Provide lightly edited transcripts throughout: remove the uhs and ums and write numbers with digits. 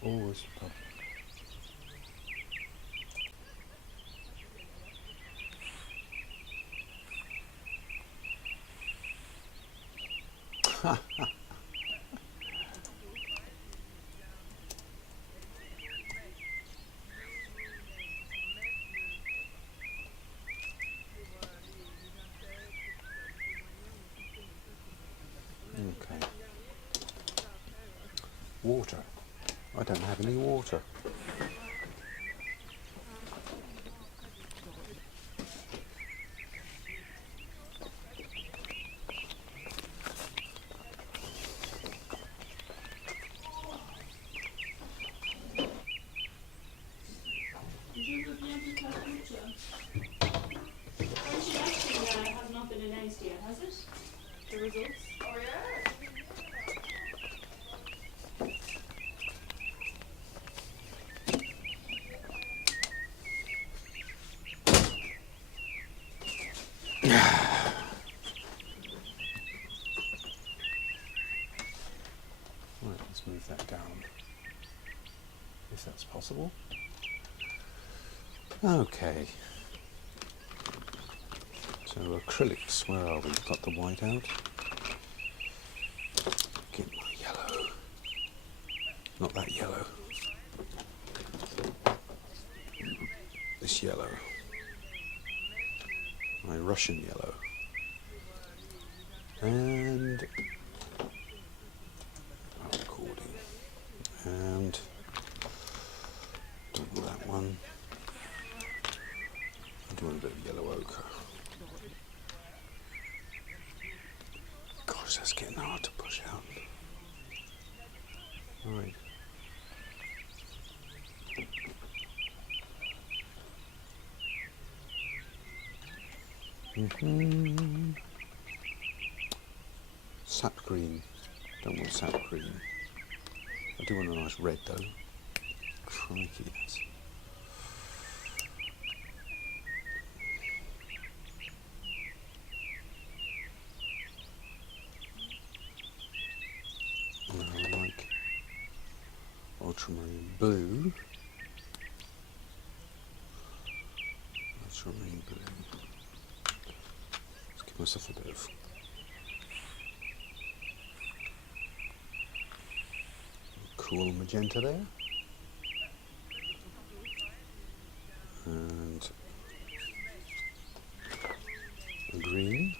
Always a problem. Okay. Water. I don't have any water. Has not been announced yet, has it? The results? Oh yeah. Right, let's move that down, if that's possible. Okay. So acrylics, where are we? We've got the white out. Get my yellow. Not that yellow. This yellow. My Russian yellow. And recording. And double that one. I do want a bit of yellow ochre. Gosh, that's getting hard to push out. Right. Sap green. Don't want sap green. I do want a nice red though. Crikey, yes. I like ultramarine blue. Ultramarine blue. Let's give myself a bit of cool magenta there. And a green.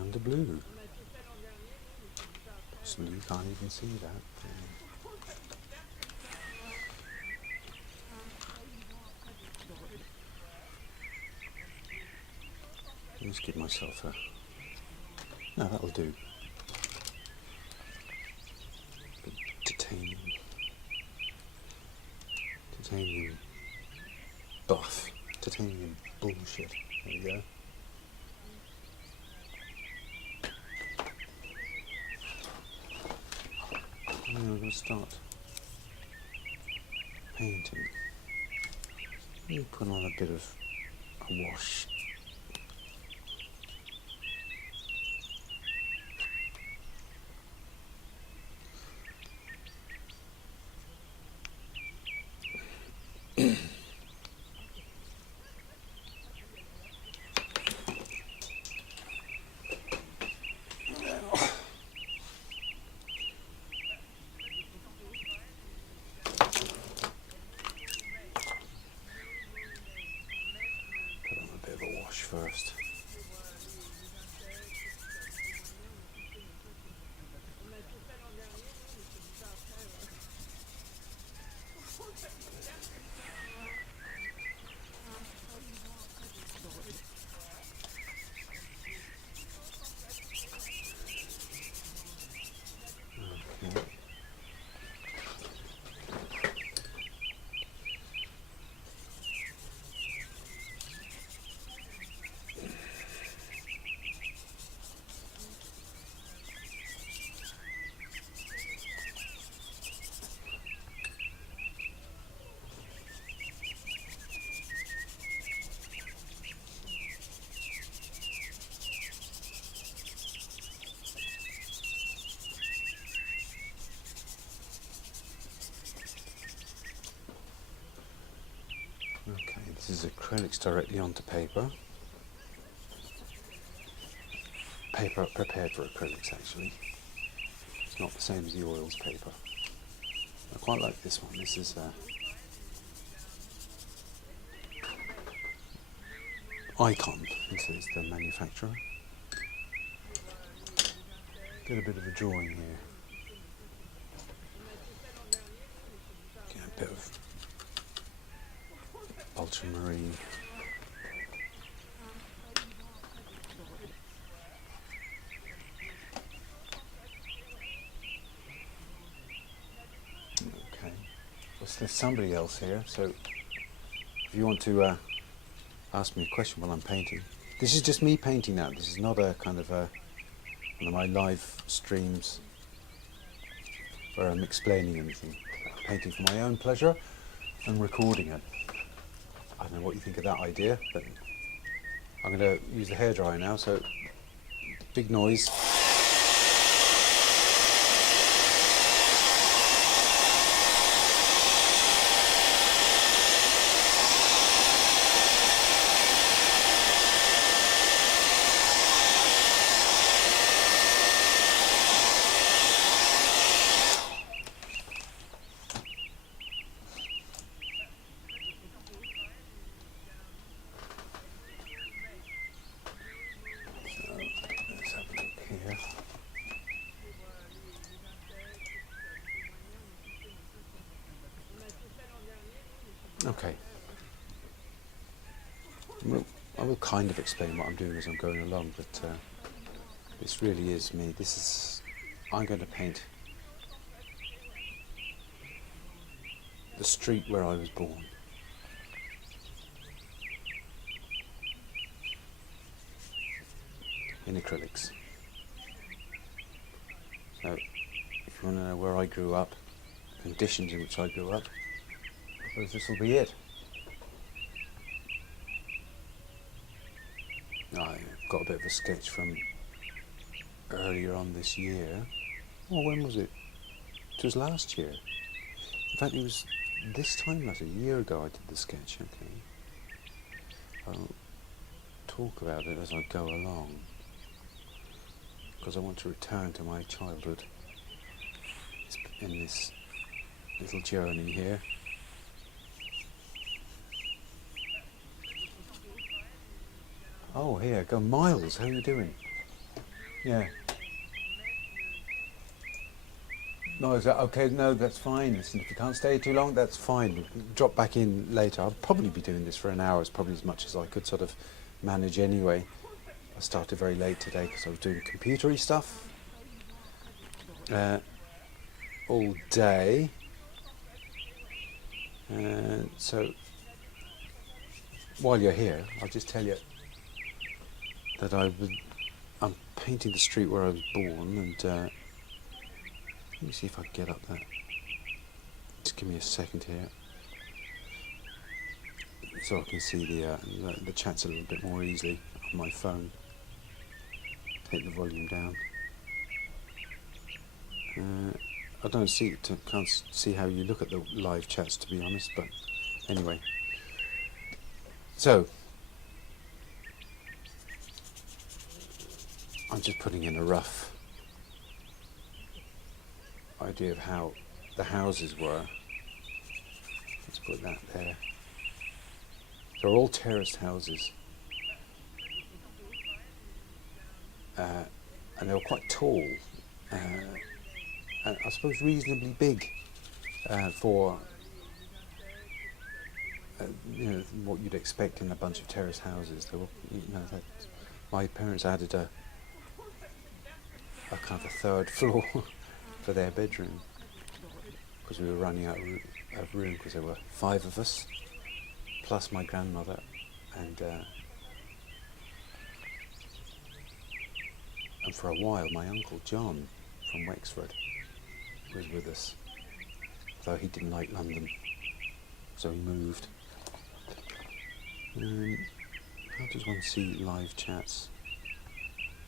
And a blue. Possibly you can't even see that. Let's give myself a... No, that'll do. Titanium. Titanium buff. Titanium bullshit. There we go. Now we're going to start painting. Let me put on a bit of a wash. First. Okay. is acrylics directly onto paper. Paper prepared for acrylics, actually. It's not the same as the oils paper. I quite like this one. This is Icon. This is the manufacturer. Get a bit of a drawing here. Get a bit of ultramarine. Okay. Well, there's somebody else here, so if you want to ask me a question while I'm painting. This is just me painting now. This is not a kind of one of my live streams where I'm explaining anything. I'm painting for my own pleasure and recording it. I don't know what you think of that idea, but I'm going to use the hairdryer now, so big noise. Let's have a look here. Okay. Well, I will kind of explain what I'm doing as I'm going along, but this really is me. I'm going to paint the street where I was born. In acrylics. So, if you want to know where I grew up, conditions in which I grew up, well, this will be it. I got a bit of a sketch from earlier on this year. Oh, when was it? It was last year. In fact, it was this time last year ago I did the sketch, okay. I'll talk about it as I go along, because I want to return to my childhood in this little journey here. Oh, here, go Miles, how are you doing? Yeah. No, is that okay? No, that's fine. Listen, if you can't stay too long, that's fine. Drop back in later. I'll probably be doing this for an hour. It's probably as much as I could sort of manage anyway. I started very late today because I was doing computery stuff all day. So while you're here, I'll just tell you that I'm painting the street where I was born, and let me see if I can get up there. Just give me a second here, so I can see the chats a little bit more easily on my phone. Take the volume down. I can't see how you look at the live chats, to be honest, but anyway. So, I'm just putting in a rough idea of how the houses were. Let's put that there. They're all terraced houses. And they were quite tall. And I suppose reasonably big for what you'd expect in a bunch of terrace houses. They were, my parents added a kind of a third floor for their bedroom because we were running out of room because there were 5 of us plus my grandmother and for a while my uncle John from Wexford was with us, though he didn't like London, so he moved. How does one see live chats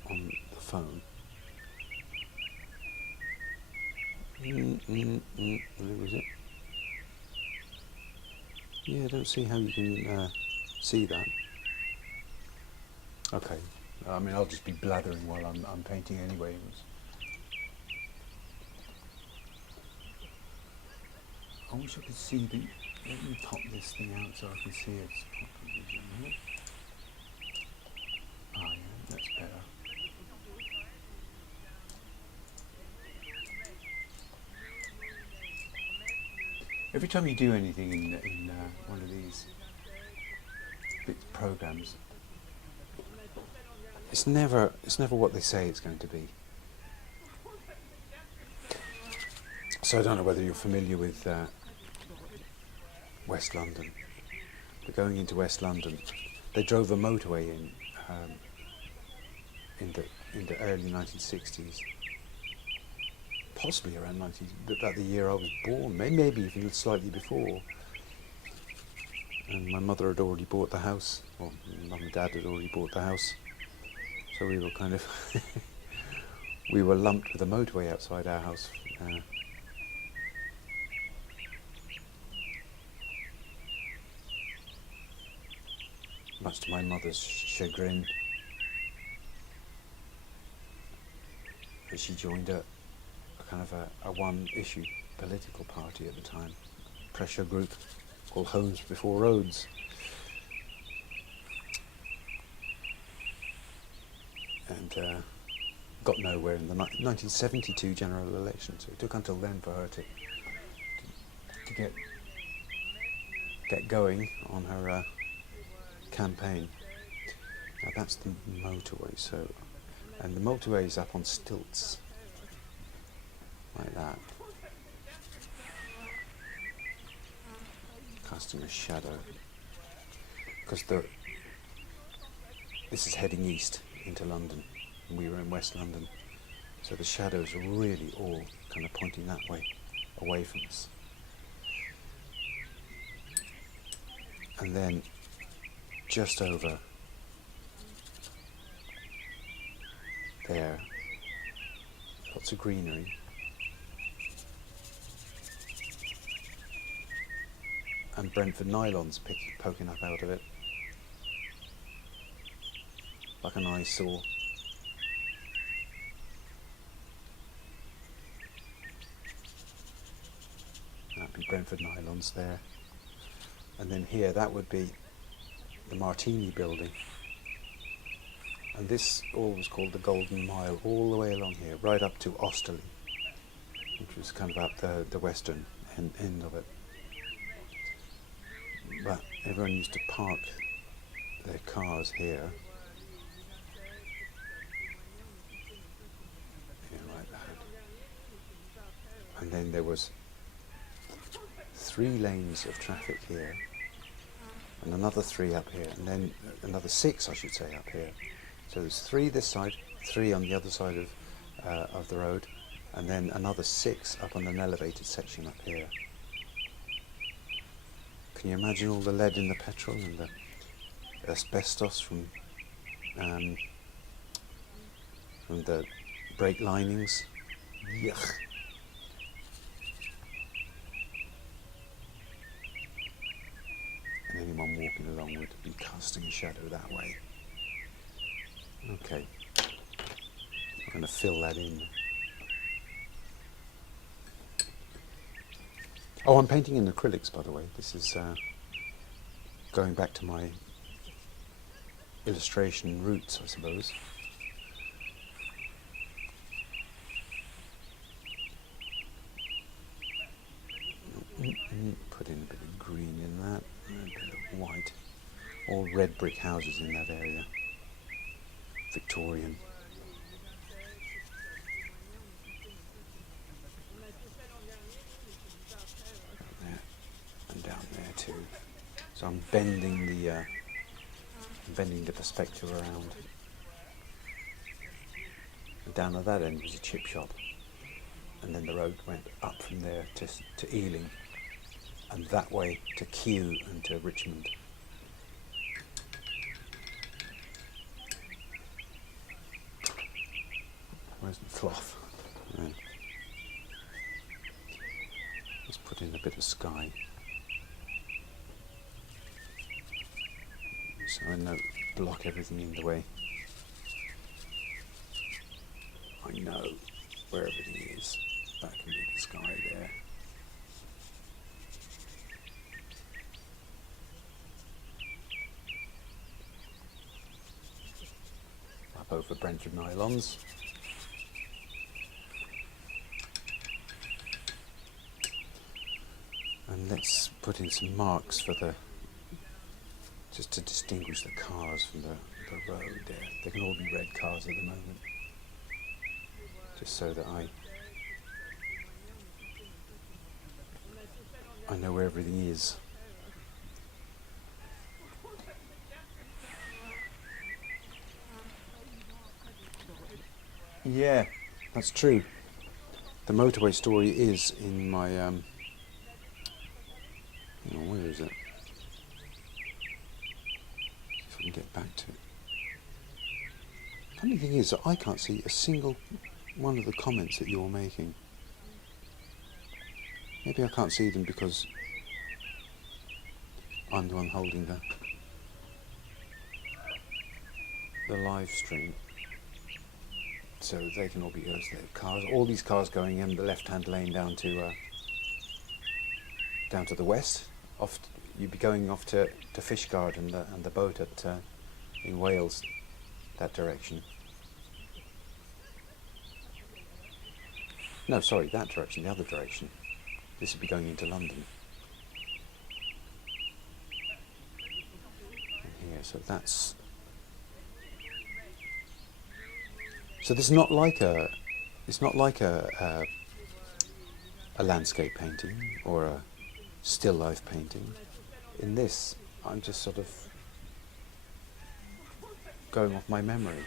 on the phone? Where was it? Yeah, I don't see how you can see that. Okay. I mean, I'll just be blathering while I'm painting anyway. I wish I could see the. Let me pop this thing out so I can see it. Oh yeah, that's better. Every time you do anything in one of these programs, it's never what they say it's going to be. So I don't know whether you're familiar with West London. But going into West London, they drove a motorway in the early 1960s, possibly around about the year I was born, maybe even slightly before. And my mother had already bought the house, or Mum and Dad had already bought the house, so we were kind of we were lumped with a motorway outside our house. Much to my mother's chagrin, but she joined a kind of a one-issue political party at the time, pressure group called Homes Before Roads. And got nowhere in the 1972 general election, so it took until then for her to get going on her campaign. Now that's the motorway, so, and the motorway is up on stilts, like that, casting a shadow, because this is heading east into London, and we were in West London, so the shadows are really all kind of pointing that way, away from us. And then just over there, lots of greenery, and Brentford nylons poking up out of it like an eyesore. That'd be Brentford nylons there. And then here, that would be the Martini building. And this all was called the Golden Mile, all the way along here, right up to Osterley, which was kind of up the western end of it. But everyone used to park their cars here. Like that. And then there was 3 lanes of traffic here, and another 3 up here, and then another 6, I should say, up here. So there's 3 this side, 3 on the other side of the road, and then another 6 up on an elevated section up here. Can you imagine all the lead in the petrol and the asbestos from the brake linings? Yuck. And anyone walking along would be casting a shadow that way. Okay, I'm going to fill that in. Oh, I'm painting in acrylics, by the way. This is going back to my illustration roots, I suppose. Put in a bit of green in that, and a bit of white. All red brick houses in that area. Victorian. There and down there too. So I'm bending the perspective around. And down at that end was a chip shop, and then the road went up from there to Ealing, and that way to Kew and to Richmond. Where's the cloth? Right. Let's put in a bit of sky. so I know block everything in the way. I know where everything is. That can be the sky there. Up over Brentford nylons. And let's put in some marks for just to distinguish the cars from the road there. They can all be red cars at the moment. Just so that I know where everything is. Yeah, that's true. The motorway story is in my hang on, where is it? See if I can get back to it. Funny thing is that I can't see a single one of the comments that you're making. Maybe I can't see them because I'm the one holding the live stream. So they can all be cars. All these cars going in the left-hand lane down to the west. You'd be going off to Fishguard and the boat in Wales, that direction. No, sorry, that direction, the other direction. This would be going into London. And here, so that's. So this is not like a. It's not like a landscape painting or a still life painting. In this, I'm just sort of going off my memory.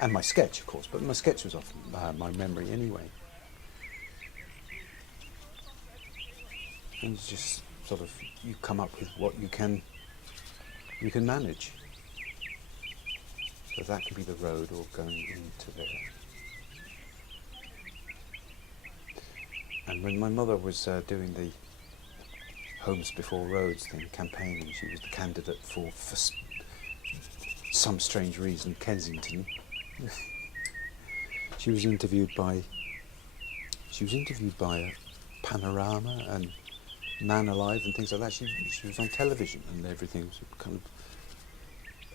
And my sketch, of course, but my sketch was off my memory anyway. And it's just sort of, you come up with what you can manage. So that could be the road or going into there. And when my mother was doing the Homes Before Roads thing, campaigning, she was the candidate for some strange reason, Kensington. She was interviewed by Panorama and Man Alive and things like that. She was on television and everything. So it kind of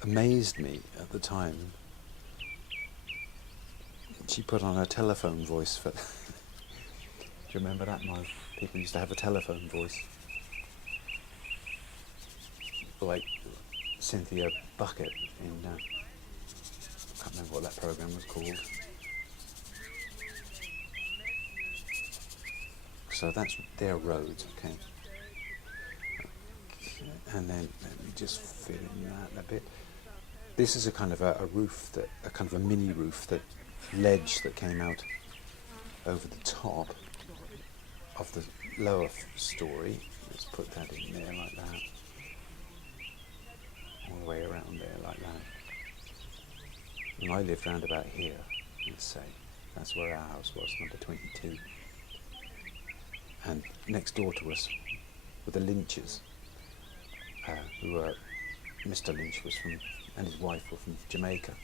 amazed me at the time. She put on her telephone voice for. Do you remember that, Mo? People used to have a telephone voice. Like Cynthia Bucket in. I can't remember what that program was called. So that's their roads, okay. And then let me just fill in that a bit. This is a kind of a roof, a kind of a mini roof, that ledge that came out over the top of the lower story. Let's put that in there like that. All the way around there like that. And I lived round about here, let's say. That's where our house was, number 22. And next door to us were the Lynches, who were, Mr. Lynch was from, and his wife were from Jamaica.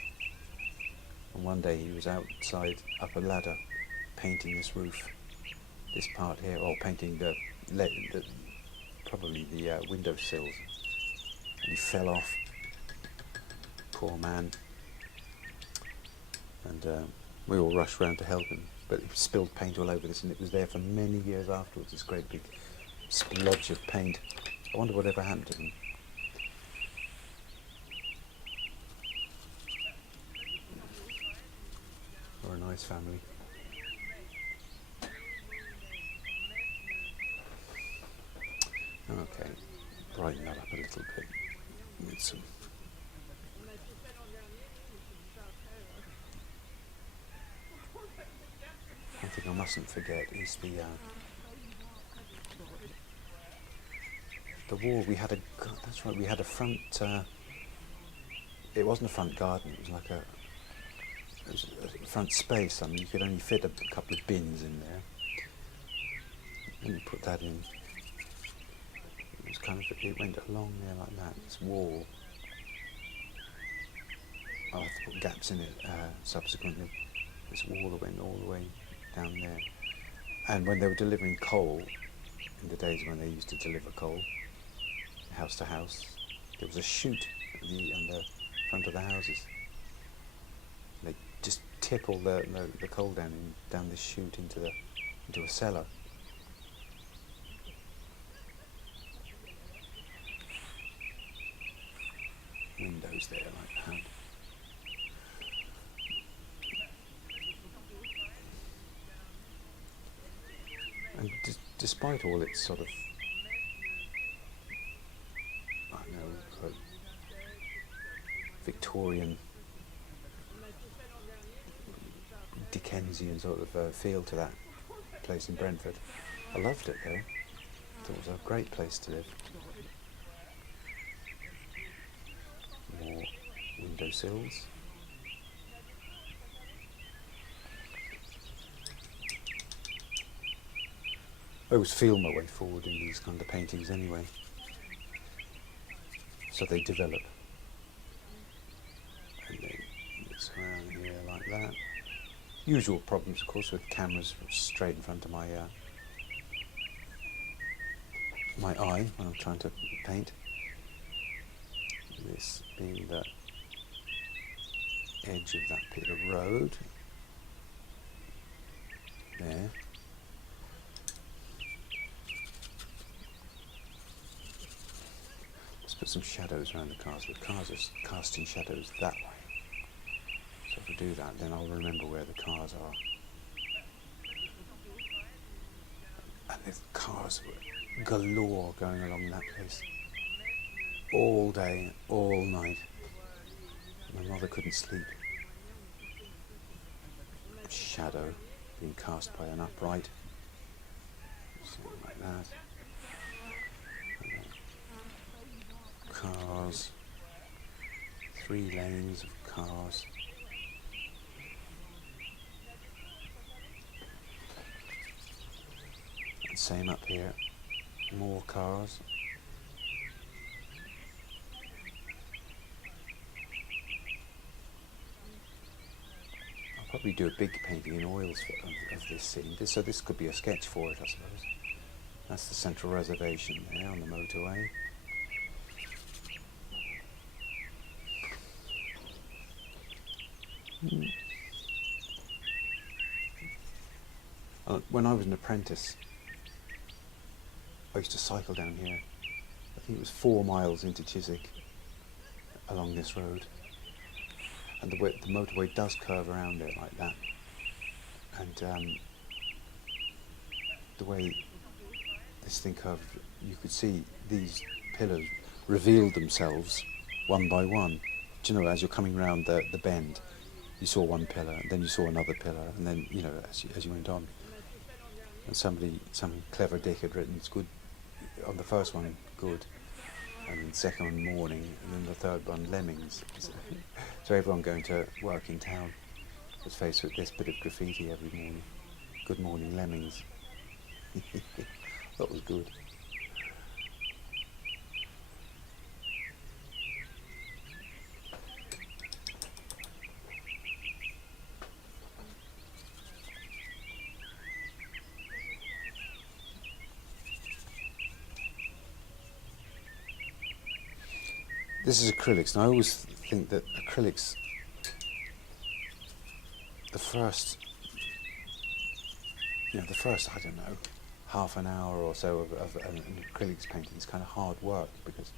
And one day he was outside up a ladder painting this roof, this part here, or painting probably the windowsills. And he fell off, poor man. And we all rushed round to help him. But he spilled paint all over this, and it was there for many years afterwards, this great big splodge of paint. I wonder whatever happened to him. We're a nice family. Okay, brighten that up a little bit with some. One thing I mustn't forget is the wall. We had that's right. We had a front. It wasn't a front garden. It was like a front space. I mean, you could only fit a couple of bins in there. Let me put that in. It was kind of. It went along there like that. This wall. I'll have to put gaps in it subsequently. This wall that went all the way down there. And when they were delivering coal, in the days when they used to deliver coal, house to house, there was a chute on the front of the houses. They just tip all the coal down this chute into a cellar. Windows there like that. And despite all its sort of, I don't know, sort of Victorian, Dickensian sort of feel to that place in Brentford, I loved it though. I thought it was a great place to live. More windowsills. I always feel my way forward in these kind of paintings anyway. So they develop. And then it's around here like that. Usual problems, of course, with cameras straight in front of my my eye when I'm trying to paint. This being the edge of that bit of road. There. Let's put some shadows around the cars. The cars are casting shadows that way. So if I do that, then I'll remember where the cars are. And there's cars galore going along that place. All day, all night. My mother couldn't sleep. Shadow being cast by an upright. Something like that. Cars. 3 lanes of cars. And same up here. More cars. I'll probably do a big painting in oils of this scene. So this could be a sketch for it, I suppose. That's the central reservation there on the motorway. When I was an apprentice, I used to cycle down here. I think it was 4 miles into Chiswick along this road. And the motorway does curve around it like that. And the way this thing curved, you could see these pillars revealed themselves one by one. Do you know, as you're coming round the bend, you saw one pillar, and then you saw another pillar, and then, you know, as you went on. And some clever dick had written, it's good, on the first one, good, and then the second one, morning, and then the third one, lemmings. So everyone going to work in town was faced with this bit of graffiti every morning. Good morning, lemmings. That was good. This is acrylics, and I always think that acrylics, the first, I don't know, half an hour or so of an acrylics painting is kind of hard work, because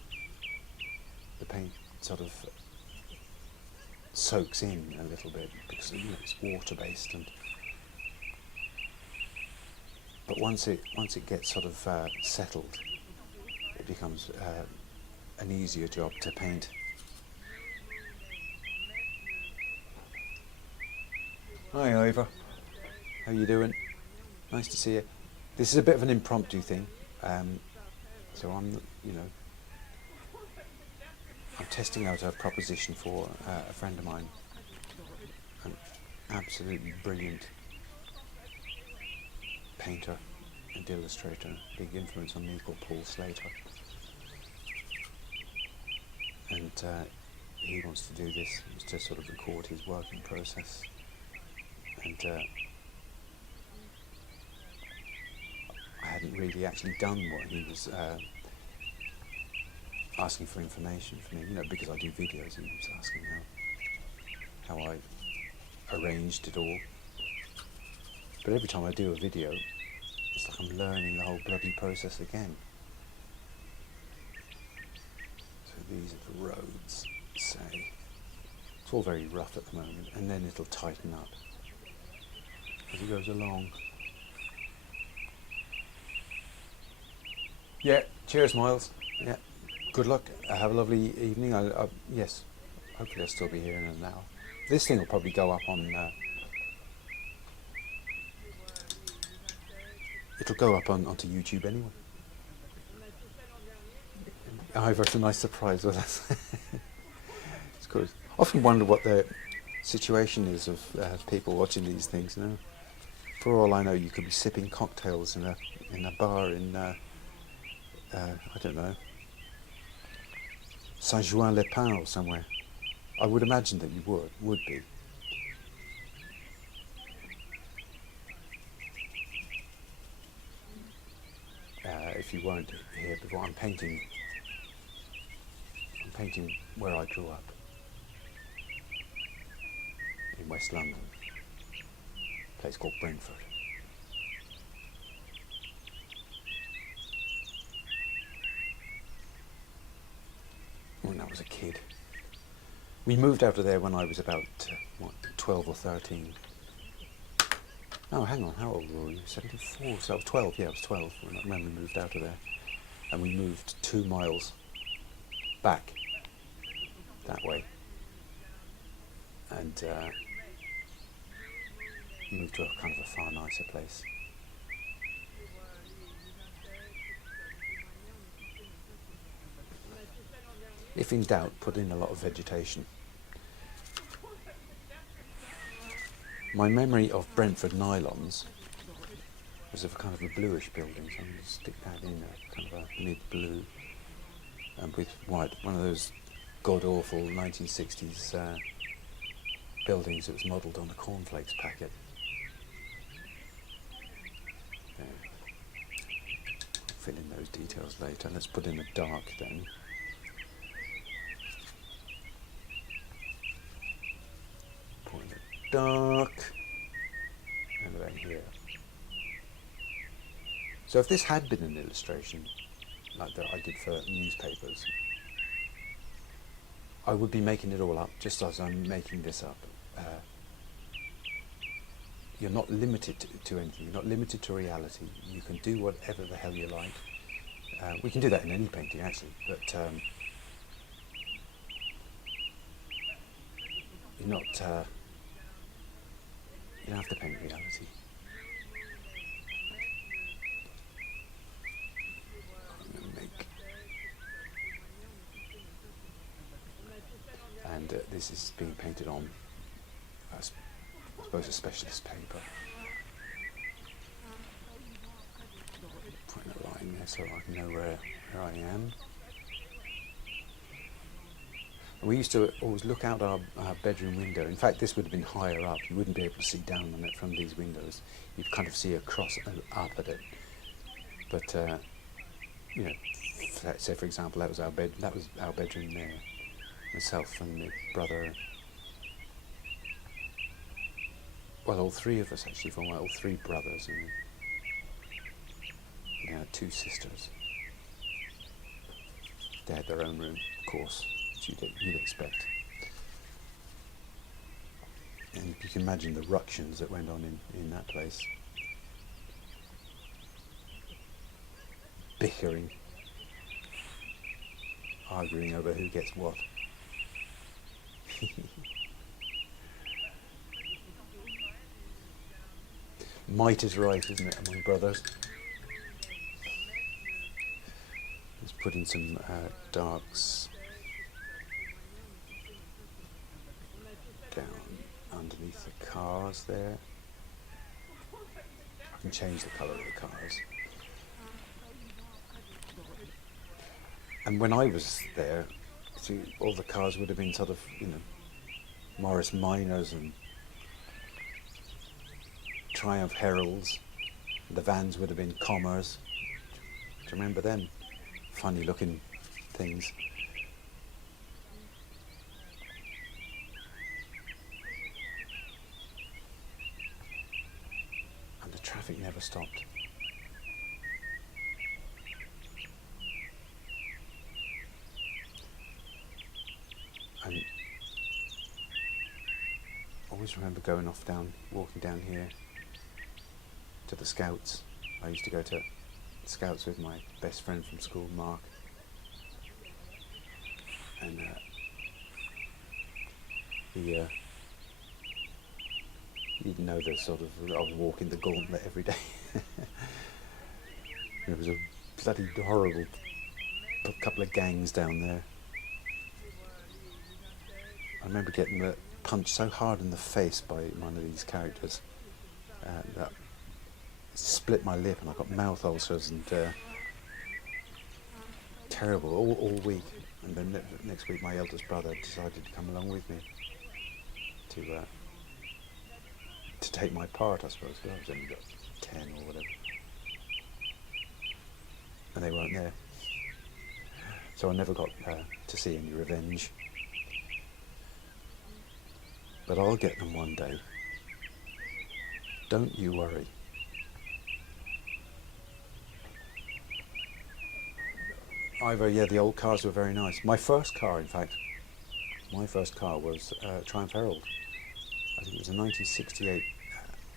the paint sort of soaks in a little bit, because it's water-based, but once it gets sort of settled, it becomes an easier job to paint. Hi Ivor, how you doing? Nice to see you. This is a bit of an impromptu thing, so I'm testing out a proposition for a friend of mine, an absolutely brilliant painter and illustrator, big influence on me, called Paul Slater. And he wants to do this, is to sort of record his working process. And I hadn't really actually done what he was asking for information from me, because I do videos. He was asking how I arranged it all. But every time I do a video, it's like I'm learning the whole bloody process again. So these are the roads, say. It's all very rough at the moment, and then it'll tighten up as it goes along. Yeah, cheers, Miles. Yeah, good luck. Have a lovely evening. Yes, hopefully I'll still be here in an hour. This thing will probably go up on... it'll go up onto YouTube anyway. However, it's a nice surprise with us. It's good. I often wonder what the situation is of people watching these things. For all I know, you could be sipping cocktails in a bar in I don't know, Saint-Jouin-les-Pins or somewhere. I would imagine that you would be. If you weren't here before, I'm painting where I grew up, in West London, a place called Brentford. When I was a kid. We moved out of there when I was about 12 or 13. Oh, hang on, how old were you? 74, so I was 12, yeah, I was 12 when we moved out of there. And we moved 2 miles back that way. And moved to a kind of a far nicer place. If in doubt, put in a lot of vegetation. My memory of Brentford nylons was of kind of a bluish building, so I'm going to stick that in a kind of a mid-blue and with white, one of those god-awful 1960s buildings that was modelled on a cornflakes packet. There. I'll fill in those details later. Let's put in a dark then. Point it dark, and then here. So if this had been an illustration, like that I did for newspapers, I would be making it all up, just as I'm making this up. You're not limited to anything, you're not limited to reality. You can do whatever the hell you like. We can do that in any painting, actually, but you're not... you don't have to paint reality. I'm going to make... And this is being painted on, I suppose, a specialist paper. Putting a line there so I can know where I am. We used to always look out our bedroom window. In fact, this would have been higher up. You wouldn't be able to see down on it from these windows. You'd kind of see across and up at it. But say for example, that was our bedroom there. Myself and my brother. Well, all 3 of us actually, all 3 brothers, and we had 2 sisters. They had their own room, of course, which you'd expect. And you can imagine the ructions that went on in that place. Bickering, arguing over who gets what. Might is right, isn't it, among brothers? Let's put in some darks down underneath the cars there. I can change the colour of the cars. And when I was there, So all the cars would have been sort of, Morris Minors and Triumph Heralds. The vans would have been Commerce. Do you remember them? Funny looking things. And the traffic never stopped. And I always remember walking down here to the Scouts. I used to go to Scouts with my best friend from school, Mark. And he'd know the sort of, I was walking the gauntlet every day. There was a bloody horrible couple of gangs down there. I remember getting punched so hard in the face by one of these characters that split my lip, and I got mouth ulcers and terrible all week. And then next week my eldest brother decided to come along with me to take my part, I suppose. I was only got 10 or whatever, and they weren't there, so I never got to see any revenge. But I'll get them one day. Don't you worry. Yeah, the old cars were very nice. My first car, in fact, was Triumph Herald. I think it was a 1968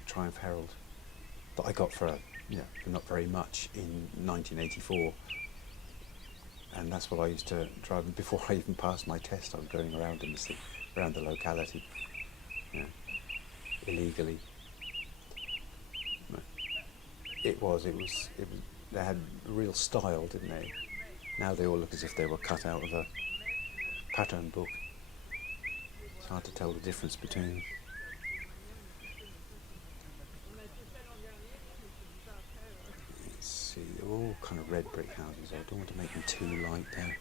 Triumph Herald that I got for not very much in 1984. And that's what I used to drive. And before I even passed my test, I was going around around the locality, illegally. It was. They had real style, didn't they? Now they all look as if they were cut out of a pattern book. It's hard to tell the difference between. Let's see, they're all kind of red brick houses. I don't want to make them too light there.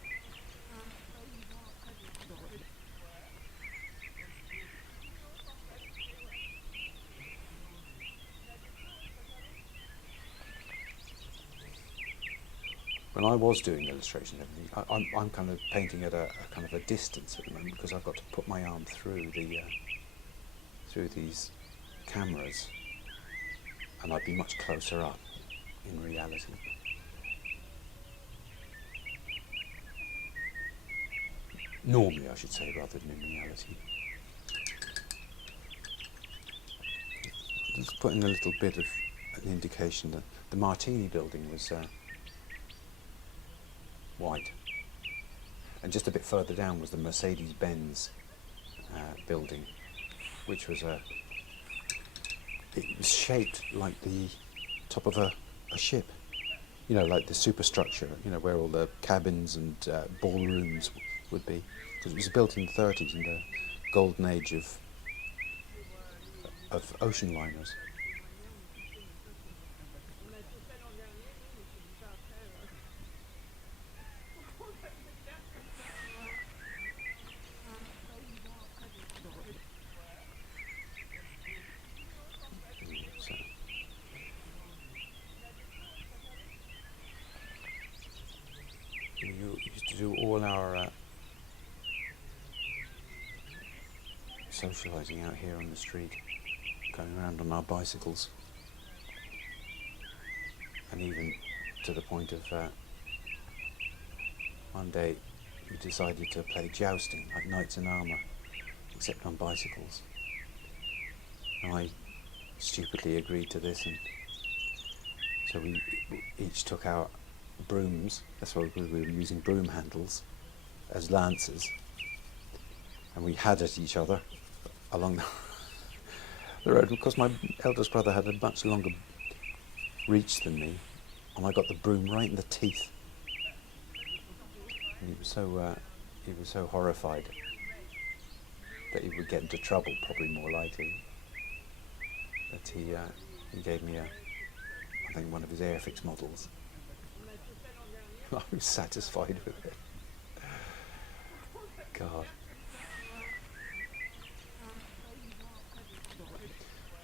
When I was doing illustrations and everything, I'm kind of painting at a kind of a distance at the moment, because I've got to put my arm through these cameras, and I'd be much closer up in reality. Normally, I should say, rather than in reality. Just putting a little bit of an indication that the Martini building was white, and just a bit further down was the Mercedes-Benz building, which was it was shaped like the top of a ship, like the superstructure, where all the cabins and ballrooms would be, because it was built in the 30s, in the golden age of ocean liners. Do all our socialising out here on the street, going around on our bicycles, and even to the point of one day we decided to play jousting like knights in armour, except on bicycles. And I stupidly agreed to this, and so we each took our brooms. That's why we were using broom handles as lances, and we had at each other along the road. Because my eldest brother had a much longer reach than me, and I got the broom right in the teeth. And he was so horrified that he would get into trouble, probably more likely, that he gave me I think one of his Airfix models. I was satisfied with it. God.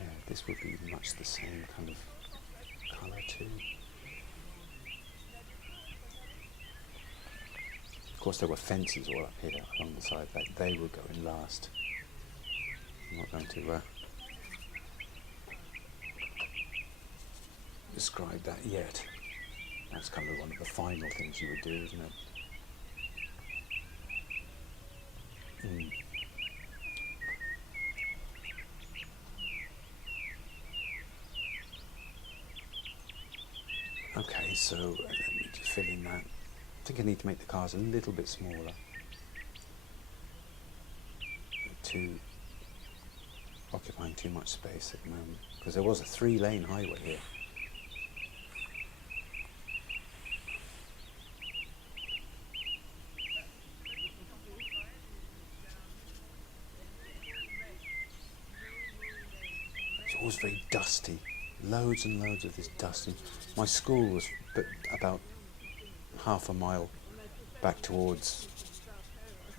Yeah, this would be much the same kind of colour too. Of course, there were fences all up here along the side that they were going last. I'm not going to describe that yet. That's kind of one of the final things you would do, isn't it? Okay, so let me just fill in that. I think I need to make the cars a little bit smaller. Occupying too much space at the moment, because there was a 3-lane highway here. It's always very dusty, loads and loads of this dust. My school was about half a mile back towards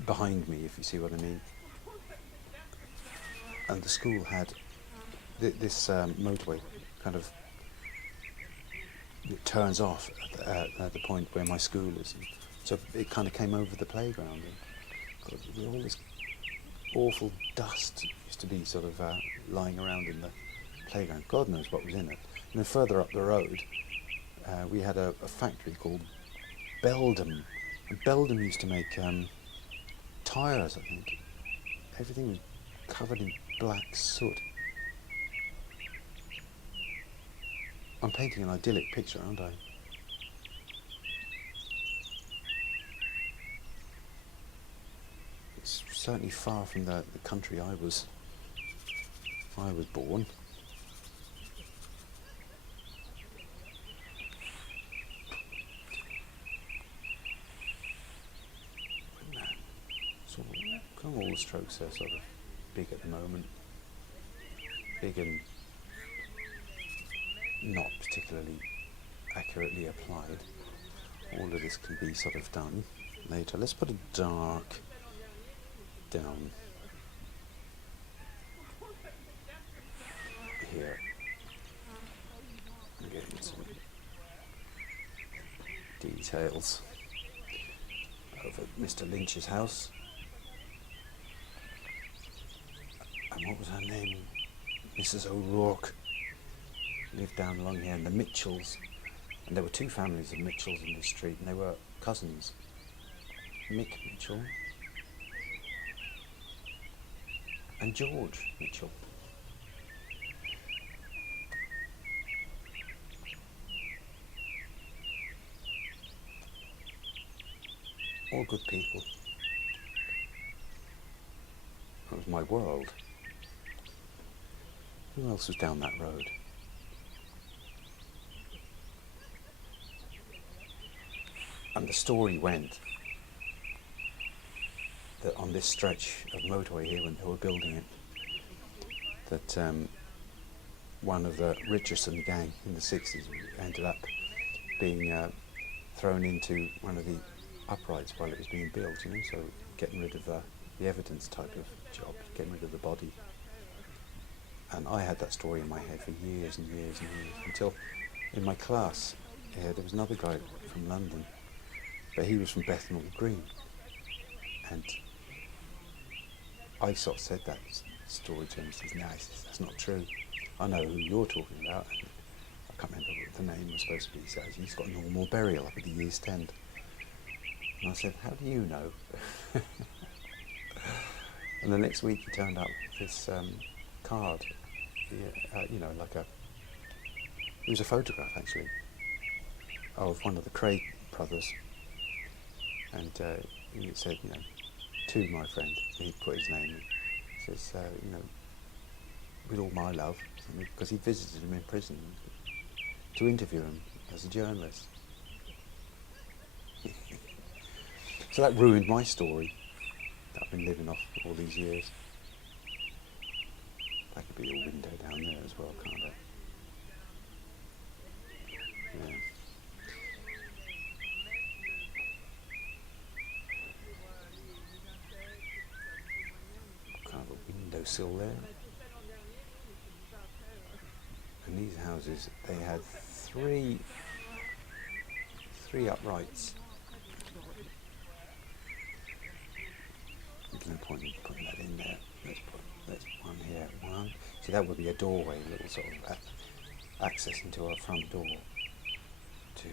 behind me, if you see what I mean. And the school had this motorway kind of, it turns off at the point where my school is. And so it kind of came over the playground. And God, all this awful dust used to be sort of lying around in the playground. God knows what was in it. And then further up the road, we had a factory called Beldam. And Beldam used to make tyres, I think. Everything was covered in black soot. I'm painting an idyllic picture, aren't I? It's certainly far from the country I was born. So, kind of all the strokes are sort of big at the moment. Big and not particularly accurately applied. All of this can be sort of done later. Let's put a dark down here. I'm getting some details over Mr. Lynch's house. And what was her name? Mrs. O'Rourke lived down along here, and the Mitchells. And there were 2 families of Mitchells in this street, and they were cousins. Mick Mitchell and George Mitchell. All good people. That was my world. Who else was down that road? And the story went that on this stretch of motorway here, when they were building it, that one of the Richardson gang in the 60s ended up being thrown into one of the uprights while it was being built, you know, so getting rid of the evidence type of job, getting rid of the body. And I had that story in my head for years and years and years, until in my class there was another guy from London, but he was from Bethnal Green, and I sort of said that story to him. He says, "No, that's not true. I know who you're talking about." And I can't remember what the name was supposed to be. He says, "He's got a normal burial up at the East End." And I said, "How do you know?" And the next week he turned up with this card, you know, like it was a photograph actually of one of the Craig brothers, and it said, you know, "To my friend," he put his name in. He says, you know, "with all my love," because he visited him in prison to interview him as a journalist. So that ruined my story that I've been living off all these years. That could be your window down there as well, can't it? Yeah. windowsill there. And these houses, they had three uprights. There's no point in putting that in there. Let's put one here. One. See, that would be a doorway, a little sort of access into our front door. 2,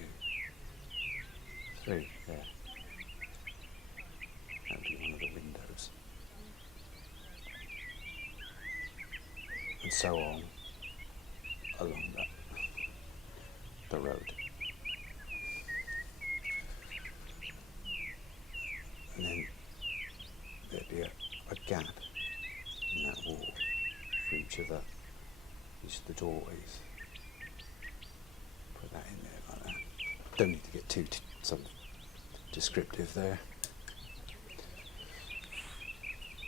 3. There. That would be one of the windows. And so on along the road. And then there'd be a gap in that wall for each of the doorways. Put that in there like that. Don't need to get too sort of descriptive there.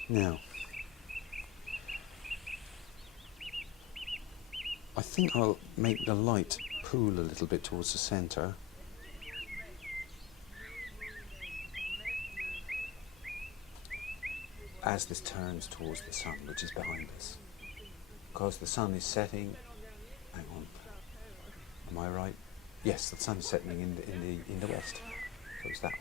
Now, I think I'll make the light pool a little bit towards the centre. As this turns towards the sun, which is behind us. Because the sun is setting, hang on, am I right? Yes, the sun is setting in the west, so it's that way.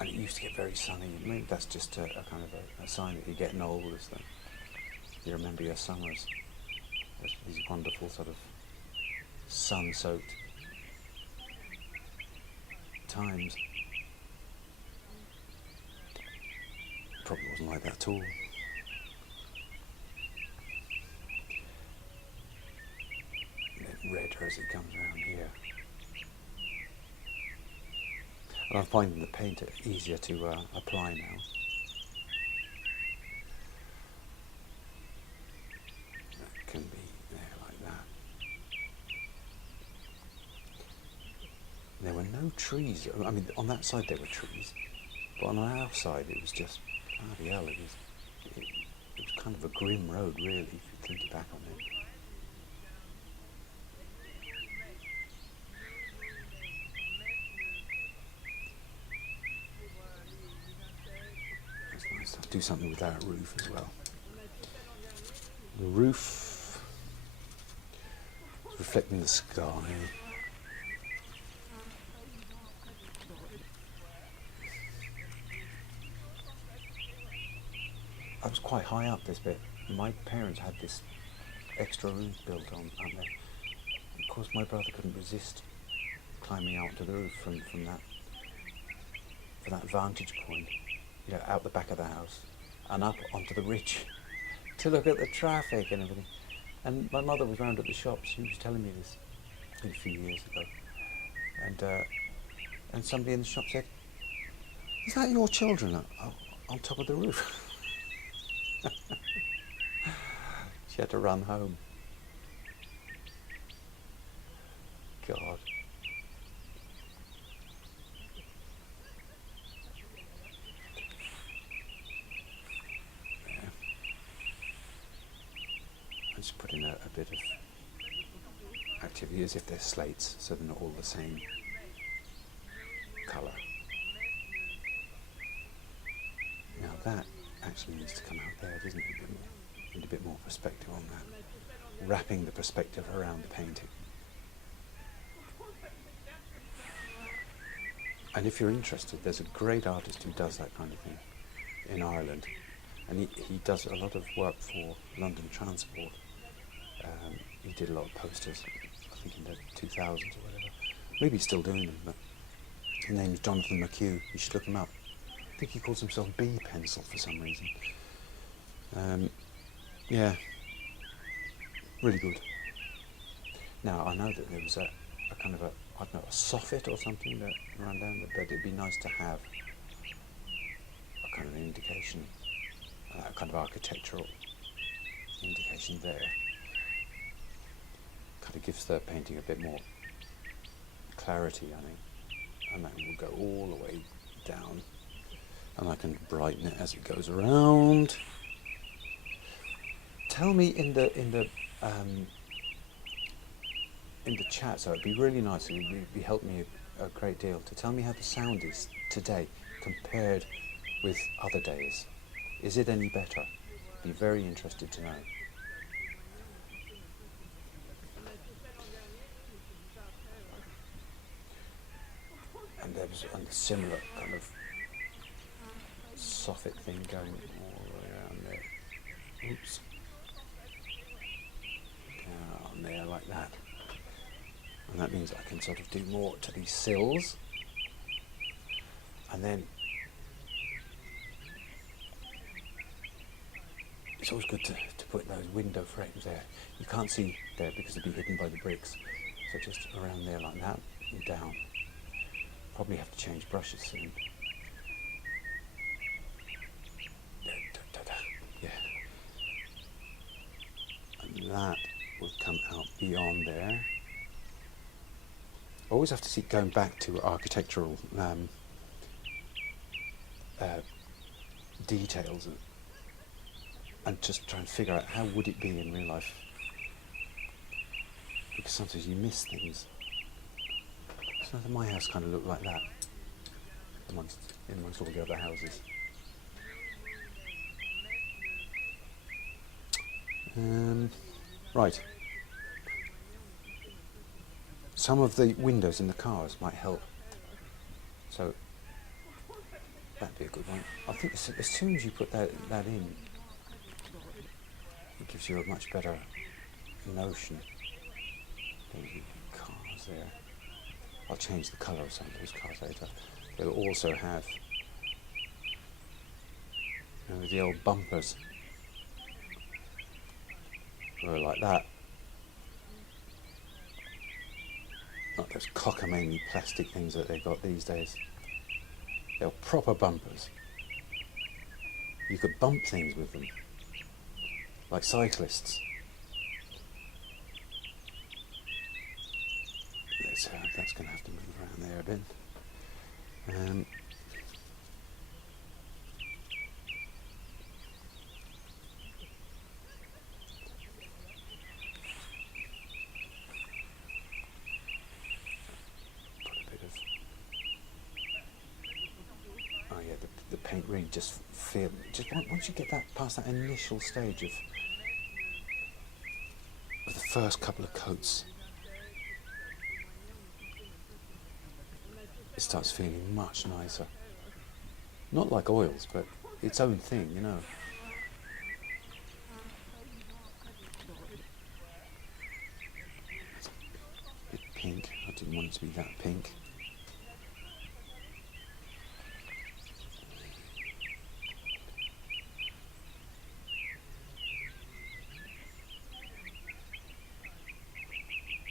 And it used to get very sunny. Maybe that's just a kind of a sign that you're getting old, is that you remember your summers. There's these wonderful sort of sun-soaked times. Probably wasn't like that at all. And then redder as it comes around here. And I'm finding the paint easier to apply now. That can be there like that. There were no trees. I mean, on that side there were trees, but on our side it was just, bloody hell, it was kind of a grim road, really, if you think back on it. That's nice. I'll do something with that roof as well. The roof is reflecting the sky. I was quite high up this bit. My parents had this extra roof built on up there. Of course, my brother couldn't resist climbing out to the roof from that vantage point, you know, out the back of the house and up onto the ridge to look at the traffic and everything. And my mother was round at the shops. She was telling me this a few years ago, and somebody in the shop said, "Is that your children on top of the roof?" She had to run home. God. Yeah. I just put in a bit of activity as if they're slates, so they're not all the same colour. Now that actually needs to come out there, doesn't it? Need a bit more perspective on that. Wrapping the perspective around the painting. And if you're interested, there's a great artist who does that kind of thing in Ireland. And he does a lot of work for London Transport. He did a lot of posters, I think in the 2000s or whatever. Maybe he's still doing them, but his name is Jonathan McHugh. You should look him up. I think he calls himself B Pencil for some reason. Yeah, really good. Now, I know that there was a kind of I don't know, a soffit or something that ran down, but it'd be nice to have a kind of indication, a kind of architectural indication there. Kind of gives the painting a bit more clarity, I think. And that will go all the way down, and I can brighten it as it goes around. Tell me in the chat, so it'd be really nice. It would be help me a great deal to tell me how the sound is today, compared with other days? Is it any better? Be very interested to know. And there was a similar kind of soffit thing going all the way around there. Oops. Down there like that. And that means I can sort of do more to these sills. And then it's always good to put those window frames there. You can't see there because they'll be hidden by the bricks. So just around there like that and down. Probably have to change brushes soon. Yeah. And that would come out beyond there. I always have to keep going back to architectural details and just try and figure out how would it be in real life. Because sometimes you miss things. So my house kind of looked like that amongst all the other houses. Right. Some of the windows in the cars might help. So that'd be a good one. I think as soon as you put that in, it gives you a much better notion. Cars there. I'll change the colour of some of those cars later. They'll also have, you know, the old bumpers. Or like that. Not those cockamamie plastic things that they've got these days. They're proper bumpers. You could bump things with them, like cyclists. That's going to have to move around there a bit. The paint really just once you get that past that initial stage of the first couple of coats, it starts feeling much nicer. Not like oils, but its own thing, you know. A bit pink. I didn't want it to be that pink.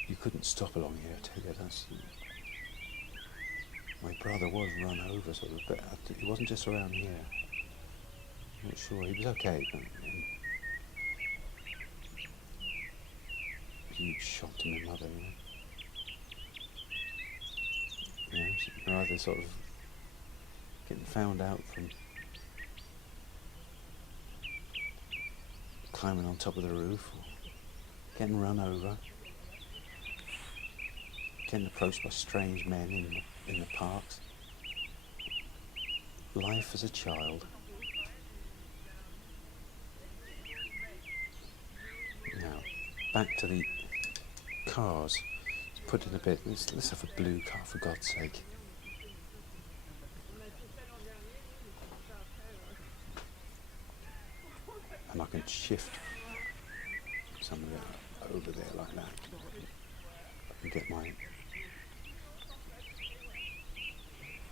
You couldn't stop along here, I tell you. My brother was run over sort of, but it wasn't just around here. I'm not sure. He was okay, but huge shock to my mother, you know. You know, so either sort of getting found out from climbing on top of the roof, or getting run over, getting approached by strange men in the parks. Life as a child. Now, back to the cars. Let's put in a bit. Let's have a blue car, for God's sake. And I can shift some of it over there like that. I can get my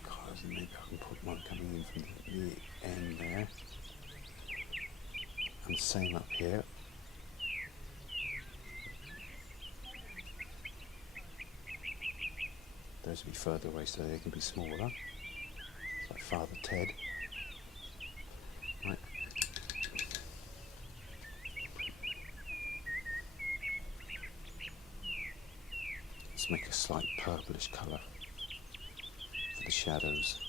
cars, and maybe I can put one coming in from the end there. And same up here. Those will be further away so they can be smaller. Like Father Ted. Right. Let's make a slight purplish colour for the shadows.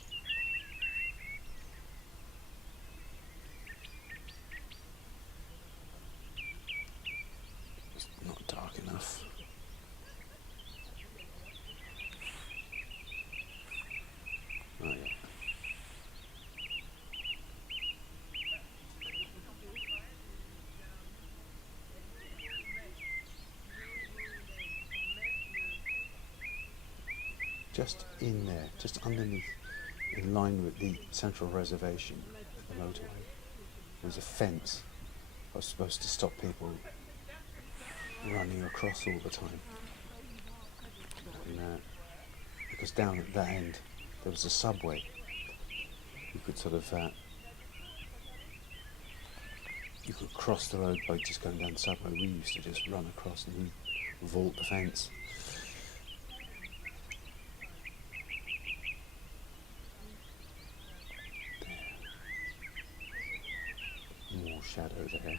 It's not dark enough. Oh yeah. just in there, just underneath, in line with the central reservation of the motorway. There was a fence that was supposed to stop people running across all the time. And, because down at that end there was a subway. You could sort of you could cross the road by just going down the subway. We used to just run across and vault the fence. There. More shadow there.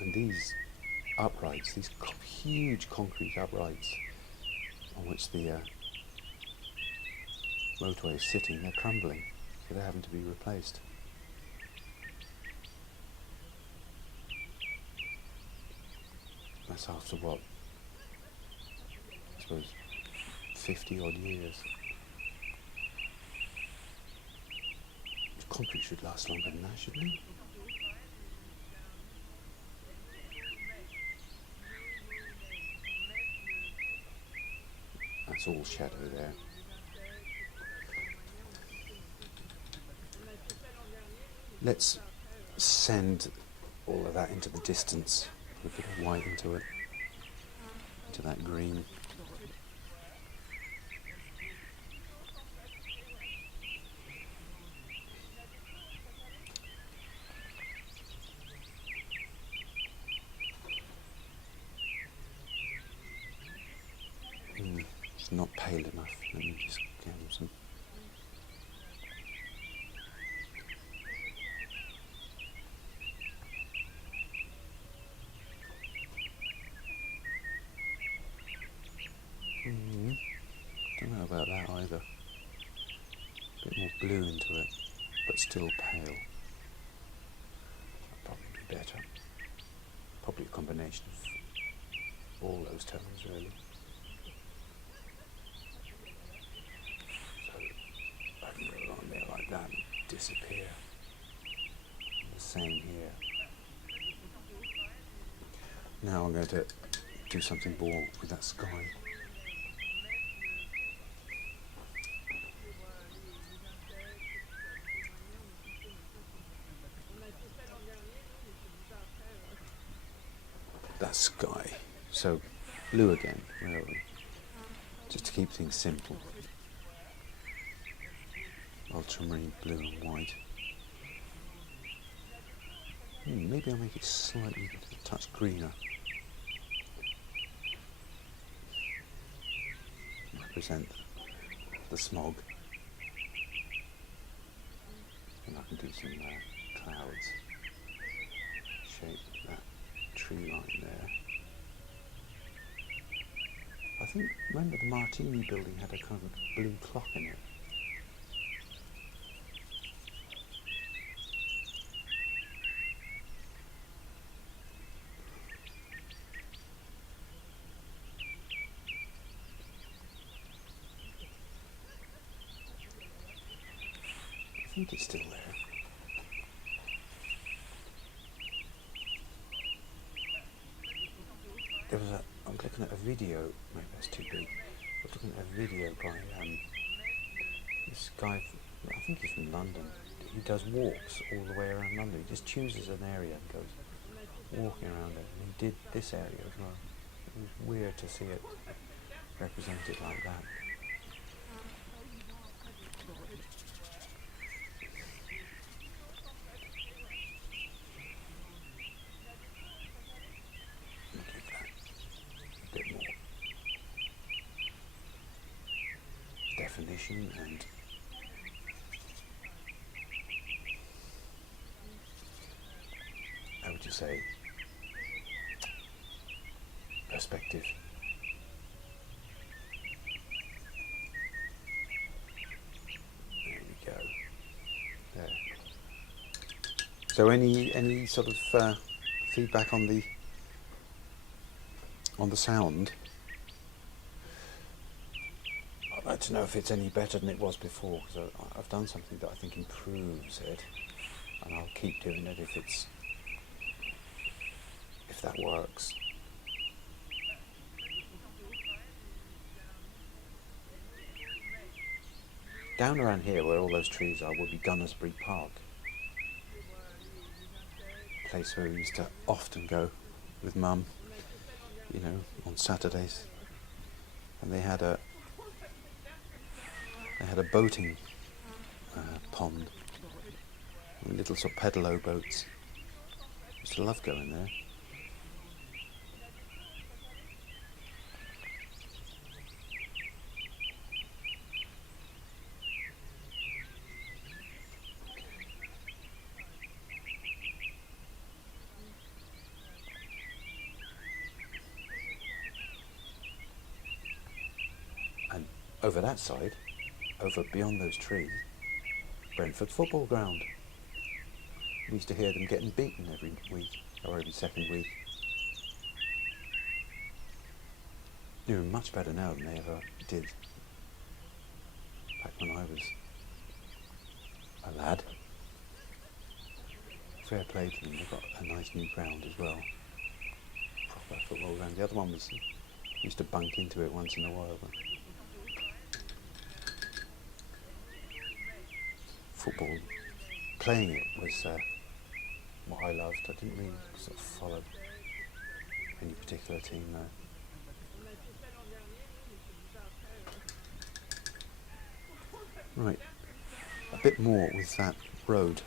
And these uprights, these huge concrete uprights on which the motorway is sitting, they're crumbling, so they're having to be replaced. That's after what? I suppose 50 odd years. Concrete should last longer than that, shouldn't it? That's all shadow there. Let's send all of that into the distance. Put a bit of white into it, into that green. It's not pale enough. Let me just get some. Don't know about that either. A bit more blue into it, but still pale. Probably better. Probably a combination of all those tones, really. So I can go on there like that and disappear. And the same here. Now I'm going to do something more with that sky. That sky. So, blue again, where are we? Just to keep things simple. Ultramarine blue and white. Maybe I'll make it slightly a touch greener. Represent the smog. And I can do some clouds. Shape that tree line there. I think, remember the Martini building had a kind of blue clock in it. I think it's still there. I'm looking at a video, maybe that's too big. I'm looking at a video by this guy, I think he's from London. He does walks all the way around London. He just chooses an area and goes walking around it. And he did this area as well. It was weird to see it represented like that. Definition and how would you say perspective. There we go. There. So any sort of feedback on the sound? I'd like to know if it's any better than it was before, because I've done something that I think improves it, and I'll keep doing it if that works. Down around here, where all those trees are, would be Gunnersbury Park. A place where we used to often go with Mum, you know, on Saturdays. And they had a boating pond, and little sort of pedalo boats. Used to love going there. And over that side, over beyond those trees, Brentford football ground. We used to hear them getting beaten every week, or every second week. Doing much better now than they ever did back when I was a lad. Fair play to them, they've got a nice new ground as well. Proper football ground. The other one was, used to bunk into it once in a while. But football, playing it was what I loved. I didn't really sort of follow any particular team though. Right, a bit more with that road.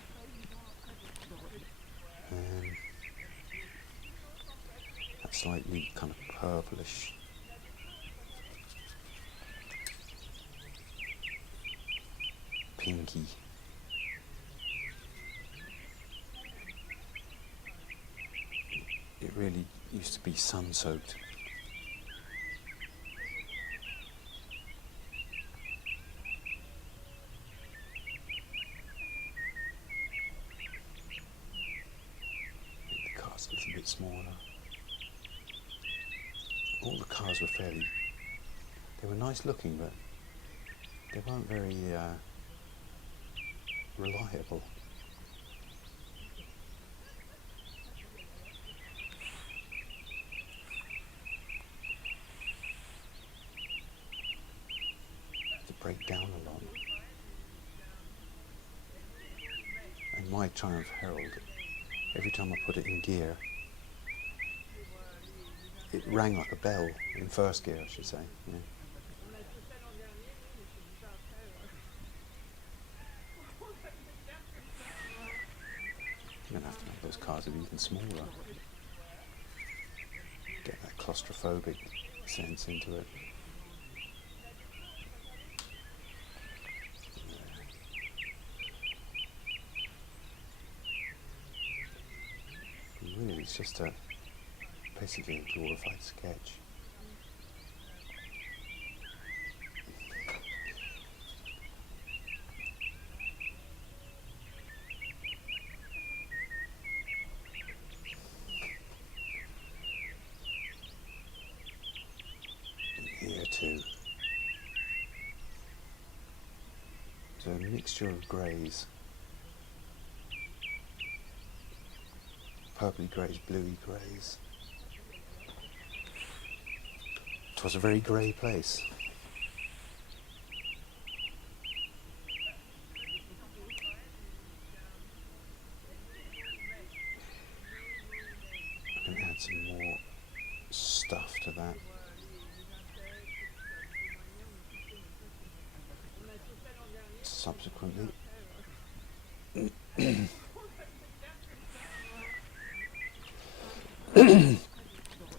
That slightly kind of purplish pinky. It really used to be sun-soaked. The car's a little bit smaller. All the cars were fairly, they were nice looking, but they weren't very reliable. To break down a lot. And my Triumph Herald, every time I put it in gear, it rang like a bell, in first gear I should say. Yeah. I'm going to have to make those cars even smaller. Get that claustrophobic sense into it. Really, it's just basically a glorified sketch. Here too, it's a mixture of greys. Purpley greys, bluey greys. It was a very grey place. I can add some more stuff to that. Subsequently.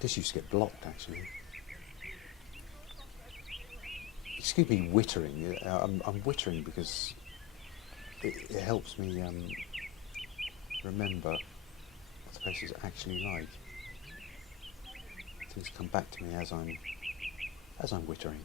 This used to get blocked actually. Excuse me, wittering. I'm wittering because it helps me remember what the place is actually like. Things come back to me as I'm wittering.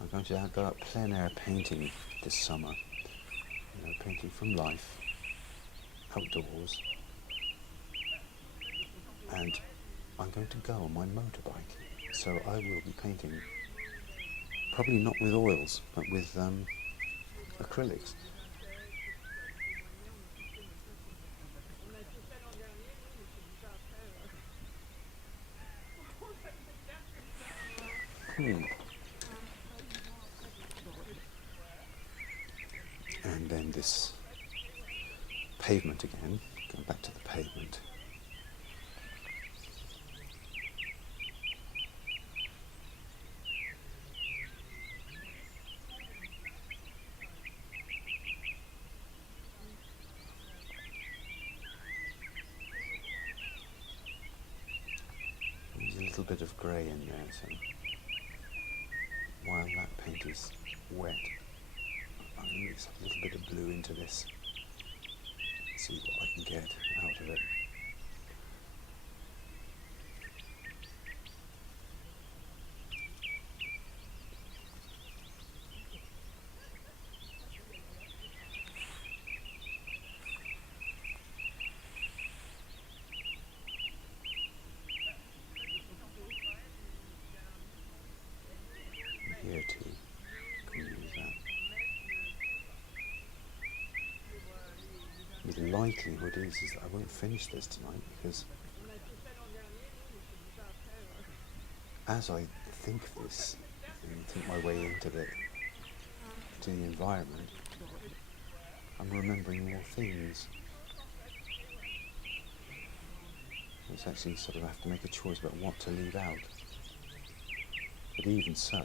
I'm going to go out plein air painting this summer, you know, painting from life. outdoors, and I'm going to go on my motorbike, so I will be painting, probably not with oils, but with acrylics. And then this pavement again, going back to the pavement. There's a little bit of grey in there, so while that paint is wet, I'm going to mix a little bit of blue into this, see what I can get out of it. Here too, can use that. The likelihood is that I won't finish this tonight, because as I think of this and think my way into the environment, I'm remembering more things. It's actually sort of have to make a choice about what to leave out. But even so,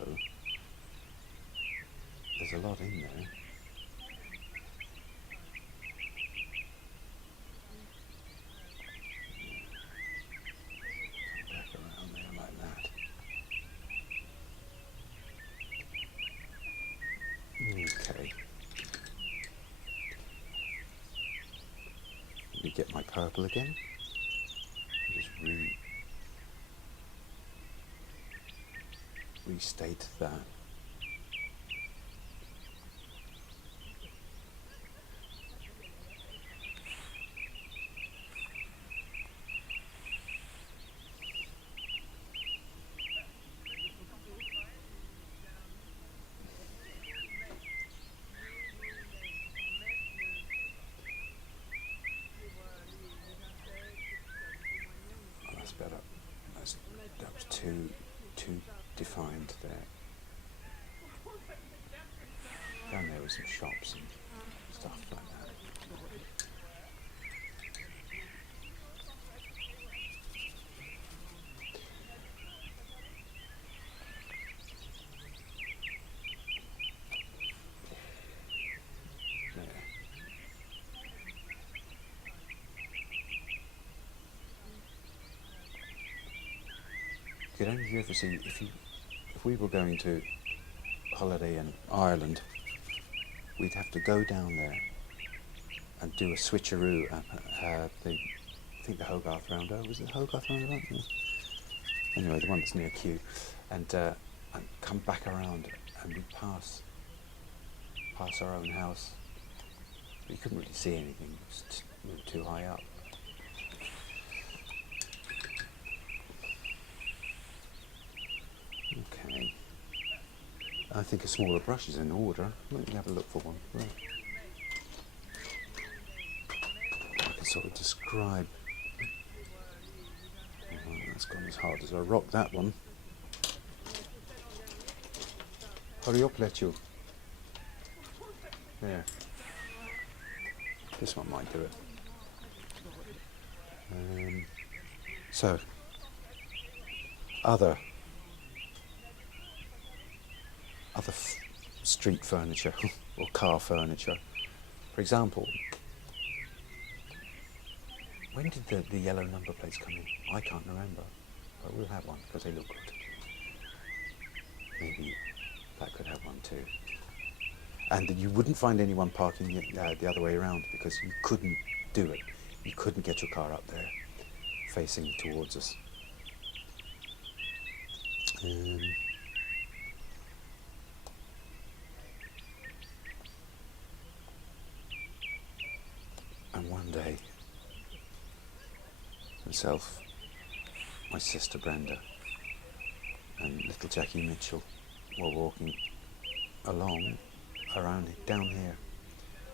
there's a lot in there. Back around there like that. Okay. Let me get my purple again. Just restate that. Oh, that's better. That was too defined there. Down there were some shops and stuff like that. There. Did you ever see, if we were going to holiday in Ireland, we'd have to go down there and do a switcheroo at I think the Hogarth Roundabout. Was it the Hogarth Roundabout? Yeah. Anyway, the one that's near Kew, and come back around, and we'd pass our own house. But you couldn't really see anything, we were too high up. Okay. I think a smaller brush is in order. Let me have a look for one. Right. I can sort of describe. Oh, that's gone as hard as a rock, that one. Hurry up, let you. There. This one might do it. So, other street furniture or car furniture. For example, when did the yellow number plates come in? I can't remember, but we'll have one because they look good. Maybe that could have one too. And you wouldn't find anyone parking it the other way around, because you couldn't do it. You couldn't get your car up there facing towards us. And one day, myself, my sister Brenda, and little Jackie Mitchell were walking along around down here,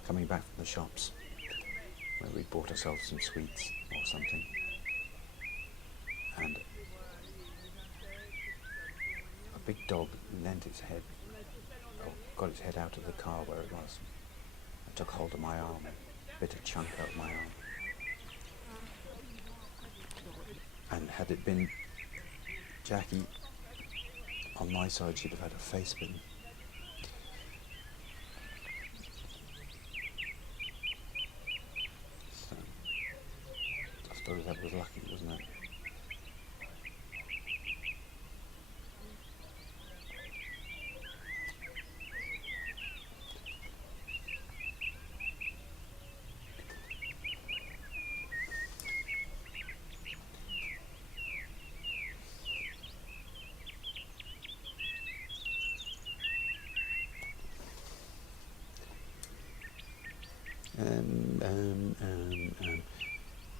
coming back from the shops where we bought ourselves some sweets or something. And a big dog leant its head, or got its head out of the car where it was, and took hold of my arm, bit a chunk out of my arm. And had it been Jackie on my side, she'd have had her face bitten. So, I suppose that was lucky, wasn't it?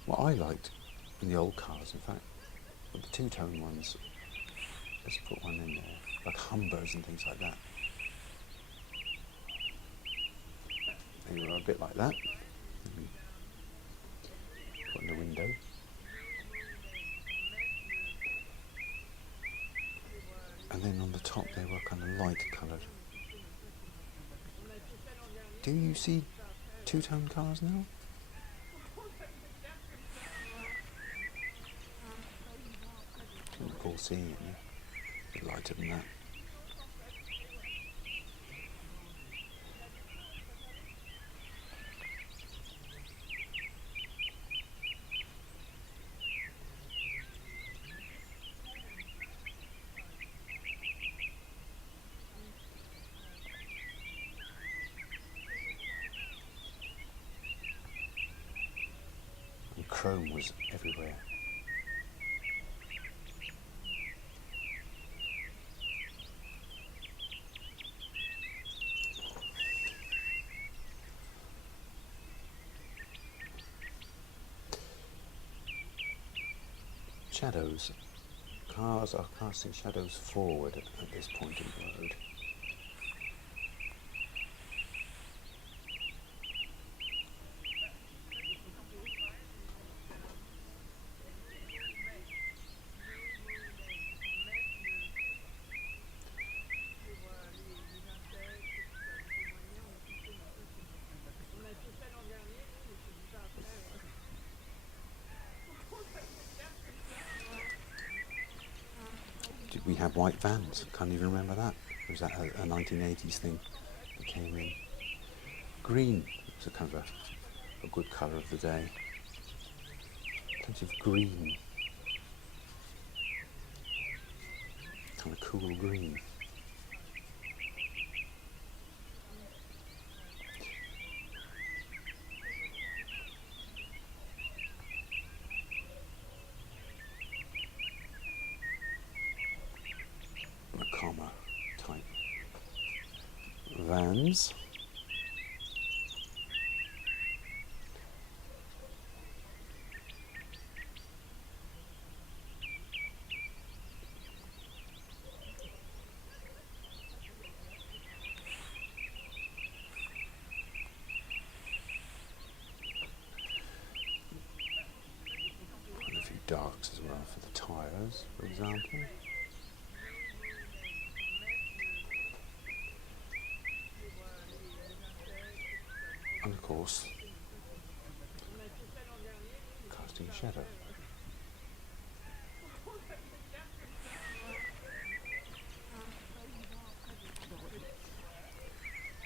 What I liked in the old cars, in fact, were the two-tone ones. Let's put one in there, like Humbers and things like that. They were a bit like that. Put in the window. And then on the top they were kind of light coloured. Do you see two-tone cars now? I don't recall seeing it, a bit lighter than that. And chrome was everywhere. Shadows. Cars are casting shadows forward at this point in the road. Did we have white vans? Can't even remember that. Or was that a 1980s thing that came in? Green was a kind of a good colour of the day. Plenty of green. Kind of cool green. Comma type vans. Quite a few darks as well for the tyres, for example. And of course, casting a shadow.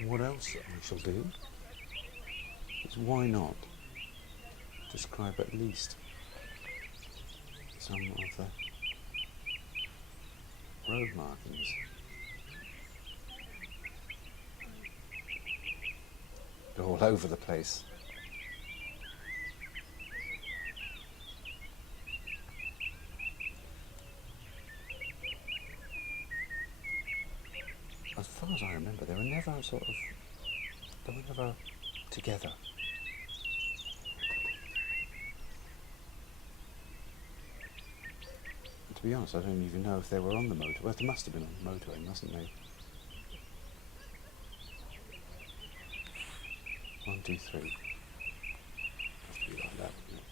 What else I shall do is, why not describe at least some of the road markings. They're all over the place. As far as I remember, they were never together. To be honest, I don't even know if they were on the motorway. Well, they must have been on the motorway, mustn't they? 1, 2, 3. Has to be like that, wouldn't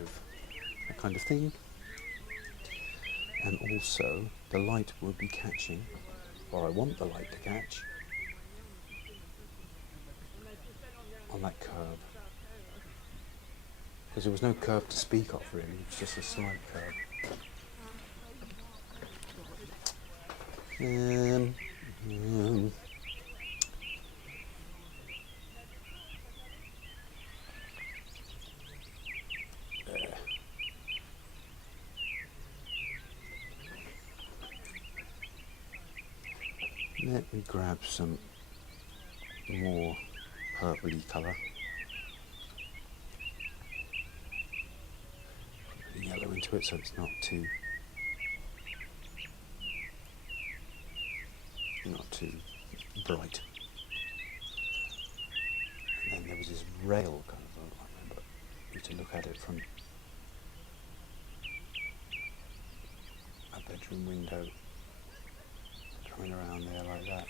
it? That kind of thing. And also, the light will be catching, or I want the light to catch, on that curb. Because there was no curb to speak of, really. It was just a slight curb. There. Let me grab some more purpley colour. Put the yellow into it so it's not too bright. And then there was this rail kind of, I remember you to look at it from a bedroom window, coming around there like that.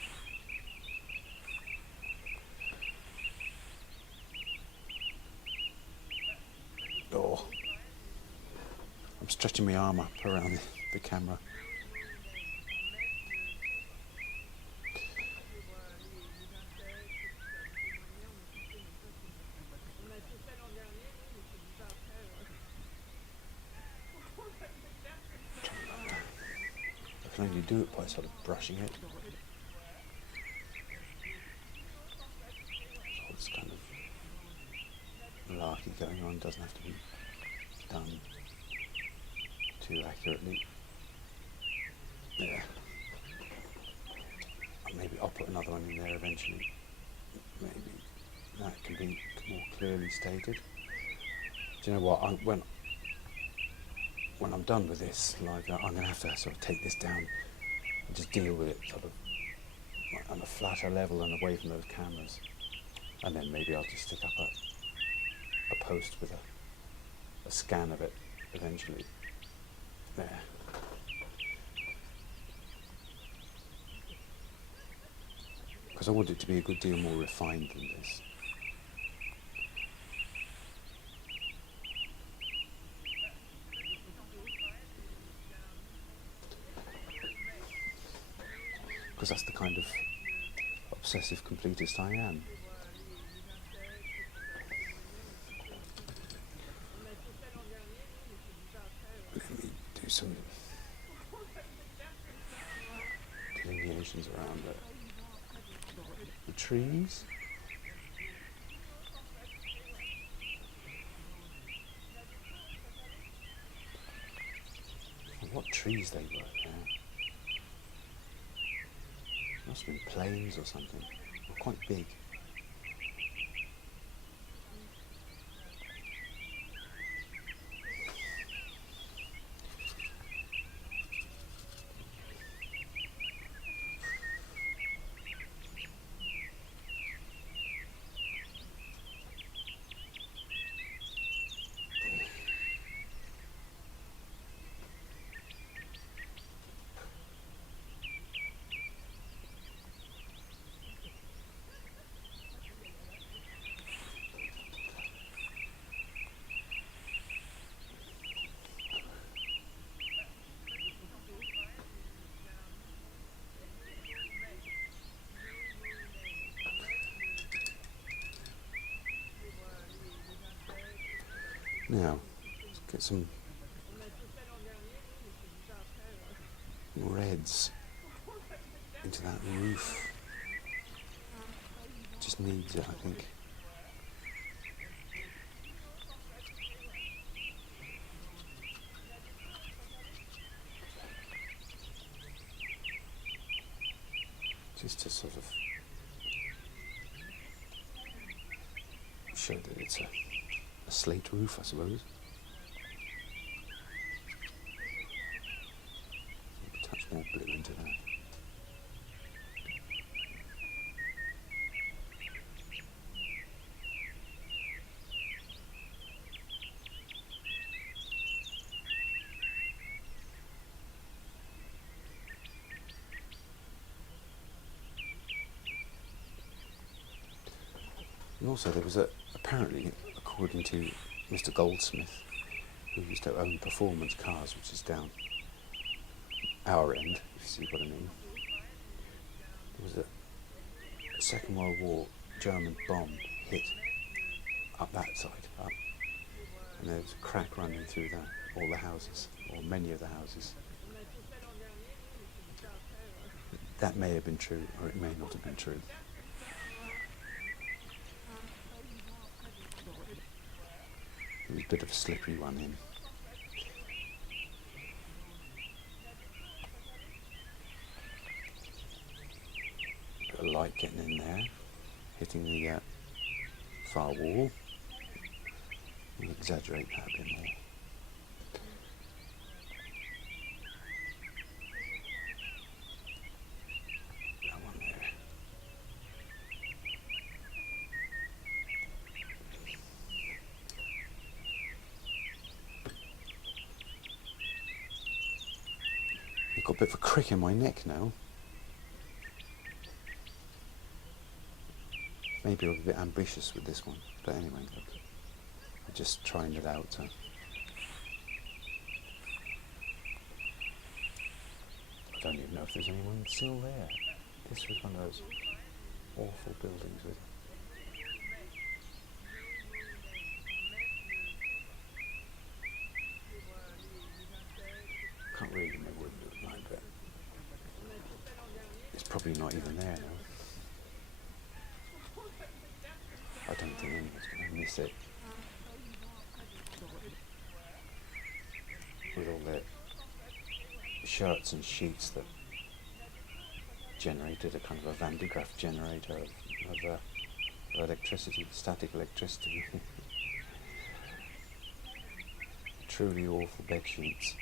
Oh, I'm stretching my arm up around the camera. I can only do it by sort of brushing it. So it's kind of malarkey going on, doesn't have to be done too accurately. There. Maybe I'll put another one in there eventually. Maybe that can be more clearly stated. Do you know what? When I'm done with this live, I'm going to have to sort of take this down and just deal with it sort of on a flatter level and away from those cameras. And then maybe I'll just stick up a post with a scan of it eventually. There. Because I want it to be a good deal more refined than this. Because that's the kind of obsessive completist I am. Let me do some delineations around the trees. And what trees they were there. Must have been planes or something. They're quite big. Now, let's get some reds into that roof. Just needs it, I think. Just to sort of show that it's a slate roof, I suppose. Maybe a touch more blue into that. And also there was apparently, according to Mr. Goldsmith, who used to own Performance Cars, which is down our end, if you see what I mean, there was a Second World War German bomb hit up that side, up, and there was a crack running through all the houses, or many of the houses. That may have been true, or it may not have been true. It was a bit of a slippery one in. Bit of light getting in there, hitting the far wall. We'll exaggerate that a bit more. That one there. I've got a bit of a crick in my neck now. Maybe I was a bit ambitious with this one, but anyway, look, I'm just trying it out. I don't even know if there's anyone still there. This was one of those awful buildings with. Can't read in my window at night, but it's probably not even there now. I don't think anyone's going to miss it. With all the shirts and sheets that generated a kind of a Van de Graaff generator of electricity, static electricity. Truly awful bed sheets.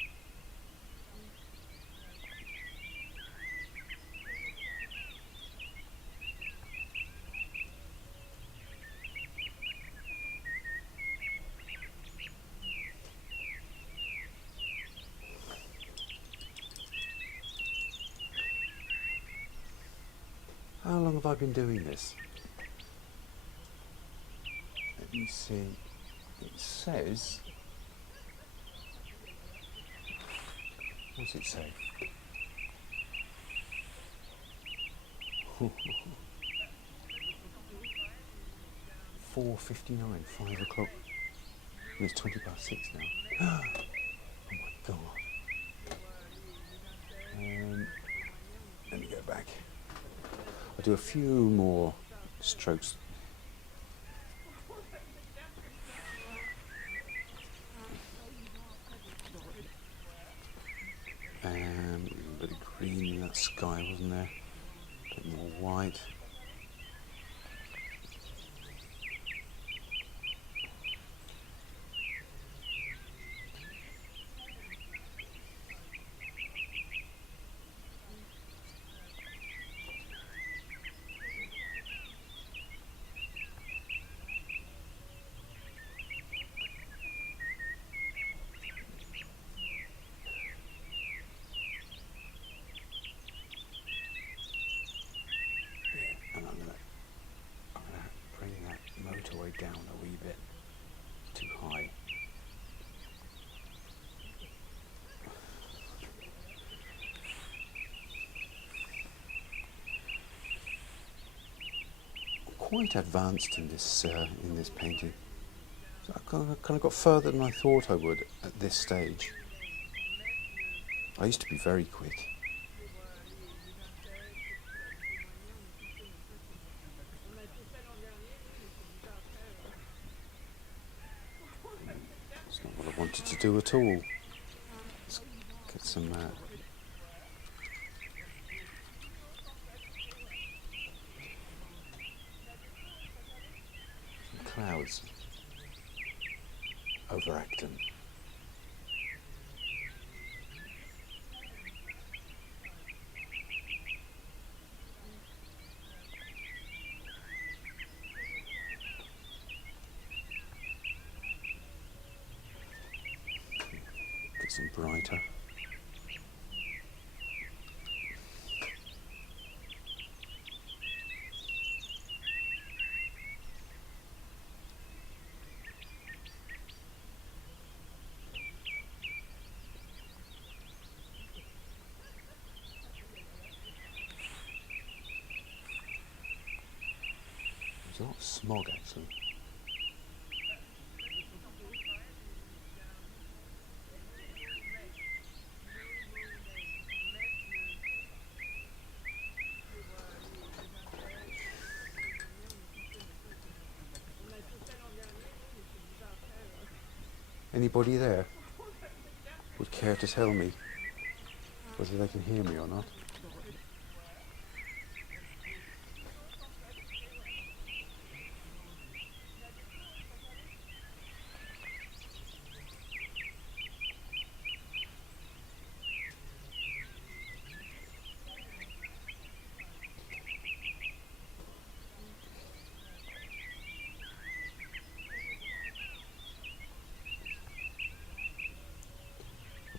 How long have I been doing this? Let me see. It says... What does it say? 4:59, 5 o'clock. And it's 6:20 now. Oh my god. Let me go back. I'll do a few more strokes. A bit of green in that sky, wasn't there? A bit more white. Down a wee bit too high. I'm quite advanced in this painting. So I kind of got further than I thought I would at this stage. I used to be very quick. It's not what I wanted to do at all. Let's get some clouds over Acton. Get some brighter. There's a lot of smog actually. Anybody there would care to tell me whether they can hear me or not?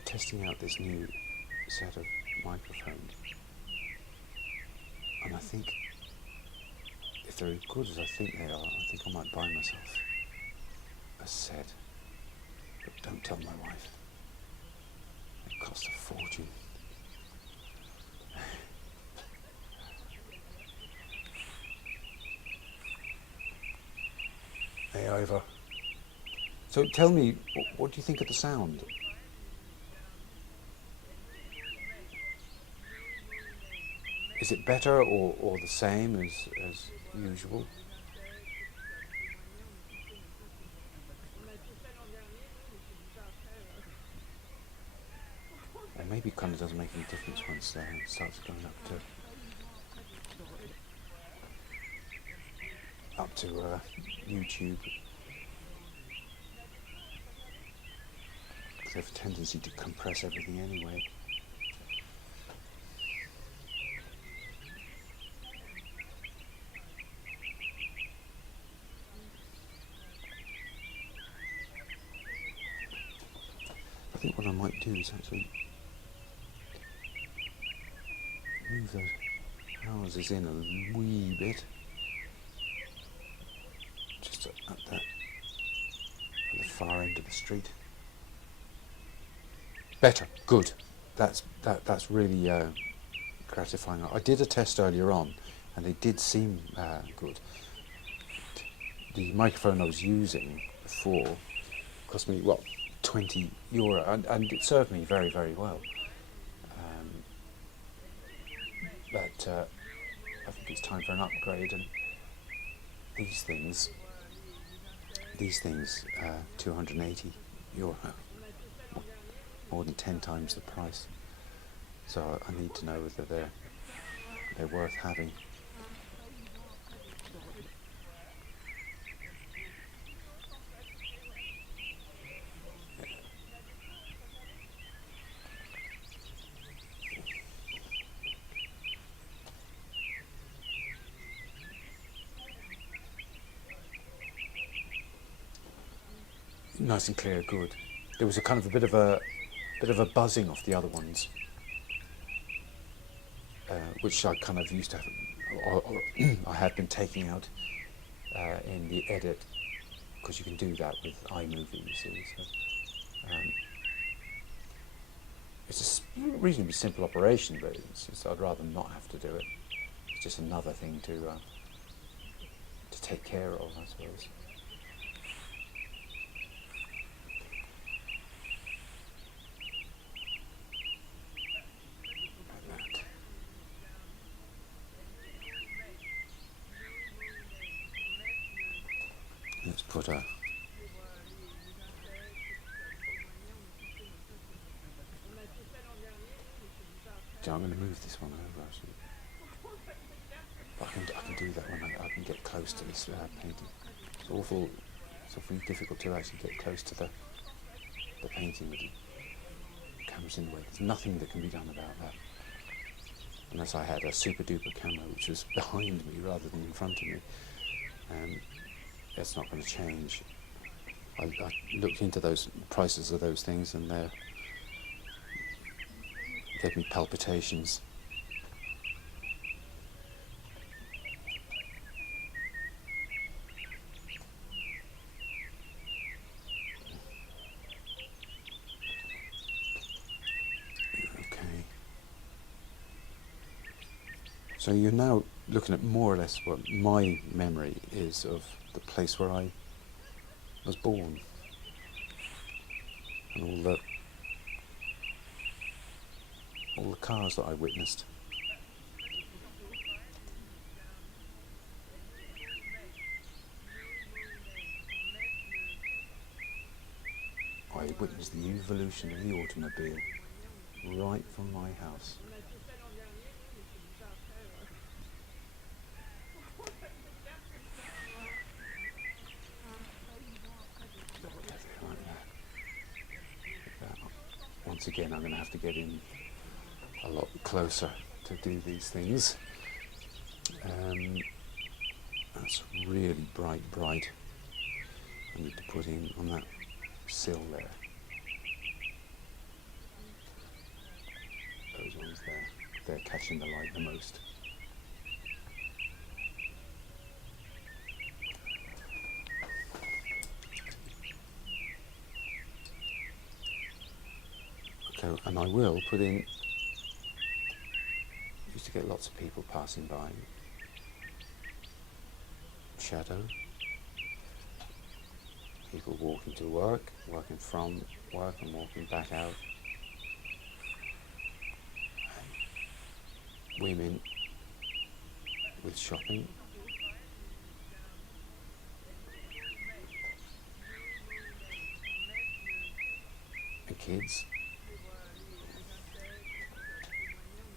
Testing out this new set of microphones, and I think if they're as good as I think they are, I think I might buy myself a set. But don't tell my wife. It costs a fortune. Hey Ivor. So tell me, what do you think of the sound? Is it better or the same as usual? Or maybe it kind of doesn't make any difference once it starts going up to YouTube. They have a tendency to compress everything anyway. I think what I might do is actually move those houses in a wee bit, just at the far end of the street. Better, good. That's really gratifying. I did a test earlier on, and they did seem good. The microphone I was using before cost me €20, and it served me very, very well. But I think it's time for an upgrade, and these things, €280, more than 10 times the price. So I need to know whether they're worth having. Nice and clear, good. There was a kind of a bit of a buzzing off the other ones, which I kind of used to have, or I had been taking out in the edit, because you can do that with iMovie, you see. So it's a reasonably simple operation, but I'd rather not have to do it. It's just another thing to take care of, I suppose. Let's put a I'm going to move this one over actually. I can do that when I can get close to this painting. It's awfully difficult to actually get close to the painting with the camera's in the way. There's nothing that can be done about that. Unless I had a super duper camera which was behind me rather than in front of me. That's not going to change. I looked into those prices of those things, and they gave me palpitations. Okay. So you're now looking at more or less what my memory is of the place where I was born, and all the cars that I witnessed. I witnessed the evolution of the automobile right from my house. Like that. Once again, I'm going to have to get in a lot closer to do these things. That's really bright. I need to put in on that sill there. Those ones there, they're catching the light the most. Okay, and I will put in, used to get lots of people passing by. Shadow. People walking to work, working from work and walking back out. Women with shopping. And kids.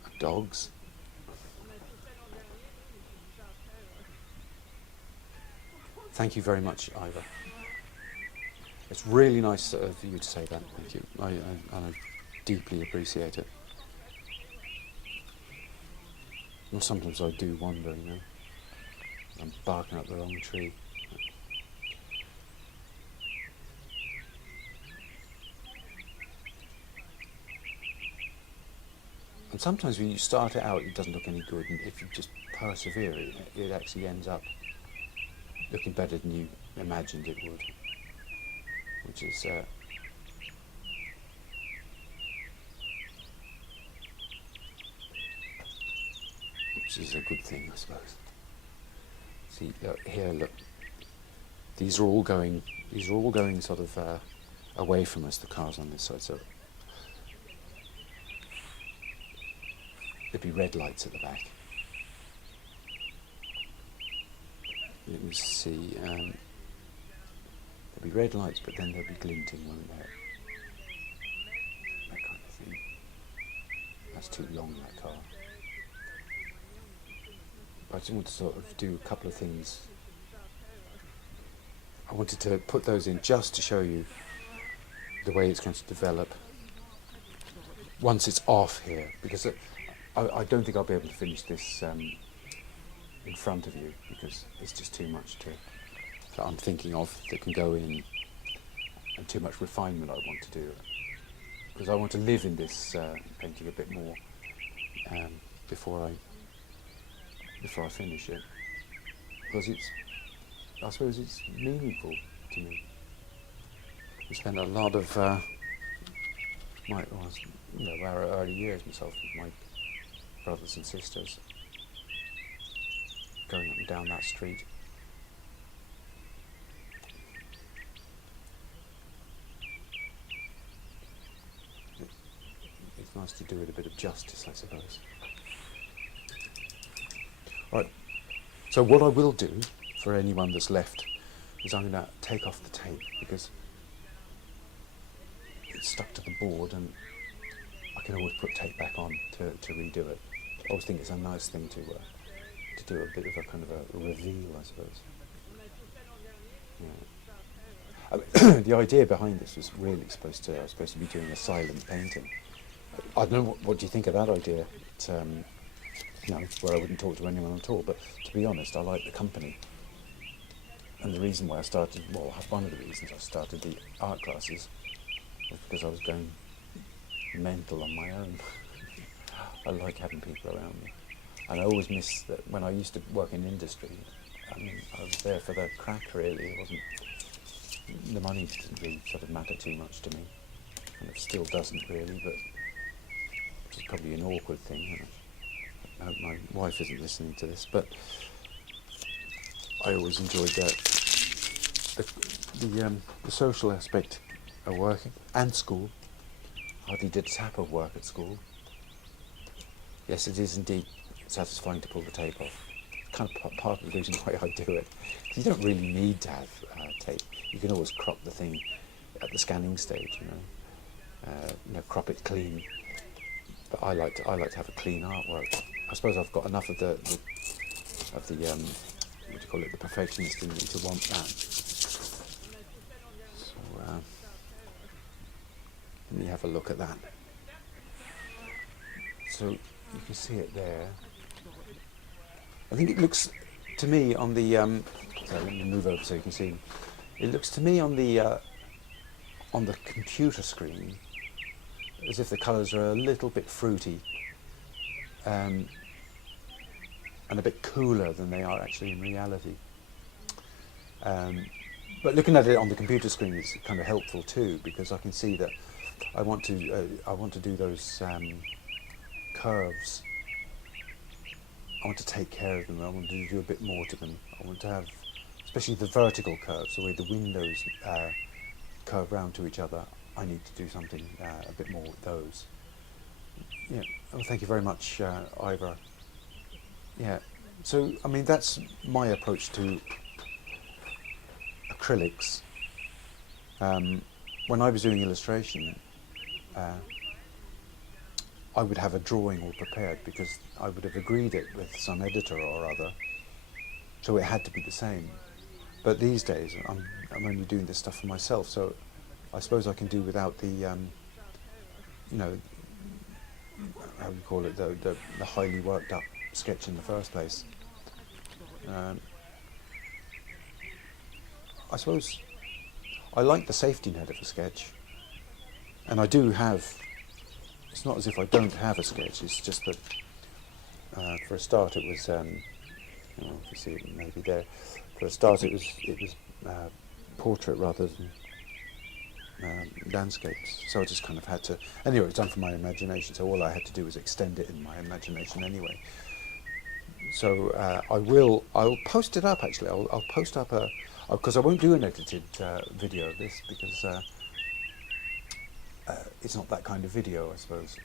And dogs. Thank you very much, Ivor. It's really nice of you to say that. Thank you. I deeply appreciate it. And sometimes I do wonder, you know, I'm barking up the wrong tree. And sometimes when you start it out, it doesn't look any good, and if you just persevere, it actually ends up looking better than you imagined it would, which is a good thing, I suppose. See, look, here, look. These are all going sort of away from us. The cars on this side, so there'd be red lights at the back. Let me see. There'll be red lights, but then they'll be glinting, won't there? That kind of thing. That's too long, that car. I just want to sort of do a couple of things. I wanted to put those in just to show you the way it's going to develop once it's off here, because I don't think I'll be able to finish this in front of you, because it's just too much that I'm thinking of that can go in, and too much refinement I want to do, because I want to live in this painting a bit more before I finish it, because I suppose it's meaningful to me. I spent a lot of our early years myself with my brothers and sisters going up and down that street. It's nice to do it a bit of justice, I suppose. Right, so what I will do for anyone that's left is I'm going to take off the tape, because it's stuck to the board and I can always put tape back on to redo it. I always think it's a nice thing to do a bit of a kind of a reveal, I suppose. Yeah. The idea behind this was really I was supposed to be doing a silent painting. I don't know, what do you think of that idea? Where I wouldn't talk to anyone at all, but to be honest, I like the company. And the reason why one of the reasons I started the art classes was because I was going mental on my own. I like having people around me. And I always miss that when I used to work in industry. I mean, I was there for the crack, really. It wasn't, the money didn't really sort of matter too much to me. And it still doesn't really, but it's probably an awkward thing, isn't it? I hope my wife isn't listening to this, but I always enjoyed the social aspect of working and school. Hardly did a tap of work at school. Yes, it is indeed satisfying to pull the tape off. Kind of part of the reason why I do it. You don't really need to have tape. You can always crop the thing at the scanning stage, crop it clean. But I like to have a clean artwork. I suppose I've got enough of the what do you call it, the perfectionist in me to want that. So let me have a look at that. So you can see it there. I think it looks to me on the sorry, let me move over so you can see. It looks to me on the computer screen as if the colours are a little bit fruity and a bit cooler than they are actually in reality. But looking at it on the computer screen is kind of helpful too, because I can see that I want to do those curves. I want to take care of them. I want to do a bit more to them. I want to have, especially the vertical curves, the way the windows curve round to each other. I need to do something a bit more with those. Yeah. Well, thank you very much, Ivor. Yeah. So, I mean, that's my approach to acrylics. When I was doing illustration, I would have a drawing all prepared because I would have agreed it with some editor or other, so it had to be the same. But these days, I'm only doing this stuff for myself, so I suppose I can do without the, how do you call it, the highly worked up sketch in the first place. I suppose I like the safety net of a sketch, and I do have. It's not as if I don't have a sketch. It's just that, for a start, it was. If you see it maybe there, for a start, it was portrait rather than landscapes. So I just kind of had to. Anyway, it's done from my imagination. So all I had to do was extend it in my imagination anyway. So I'll post it up actually. I'll post up because I won't do an edited video of this because it's not that kind of video, I suppose.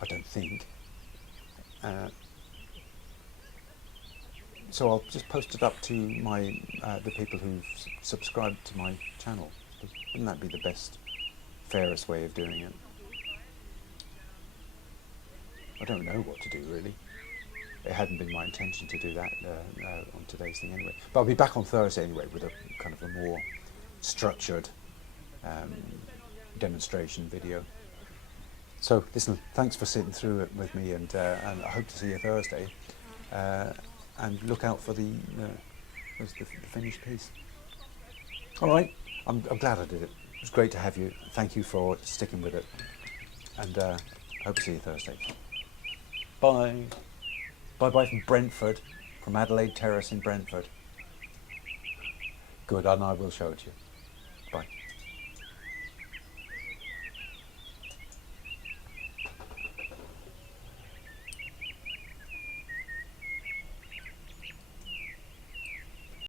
I don't think. So I'll just post it up to my the people who've subscribed to my channel. Wouldn't that be the best, fairest way of doing it? I don't know what to do really. It hadn't been my intention to do that on today's thing anyway. But I'll be back on Thursday anyway with a kind of a more structured demonstration video. So listen, thanks for sitting through it with me, and I hope to see you Thursday. And look out for the finished piece. All right, I'm glad I did it. It was great to have you. Thank you for sticking with it, and I hope to see you Thursday. Bye. Bye from Brentford, from Adelaide Terrace in Brentford. Good, and I will show it to you. Bye.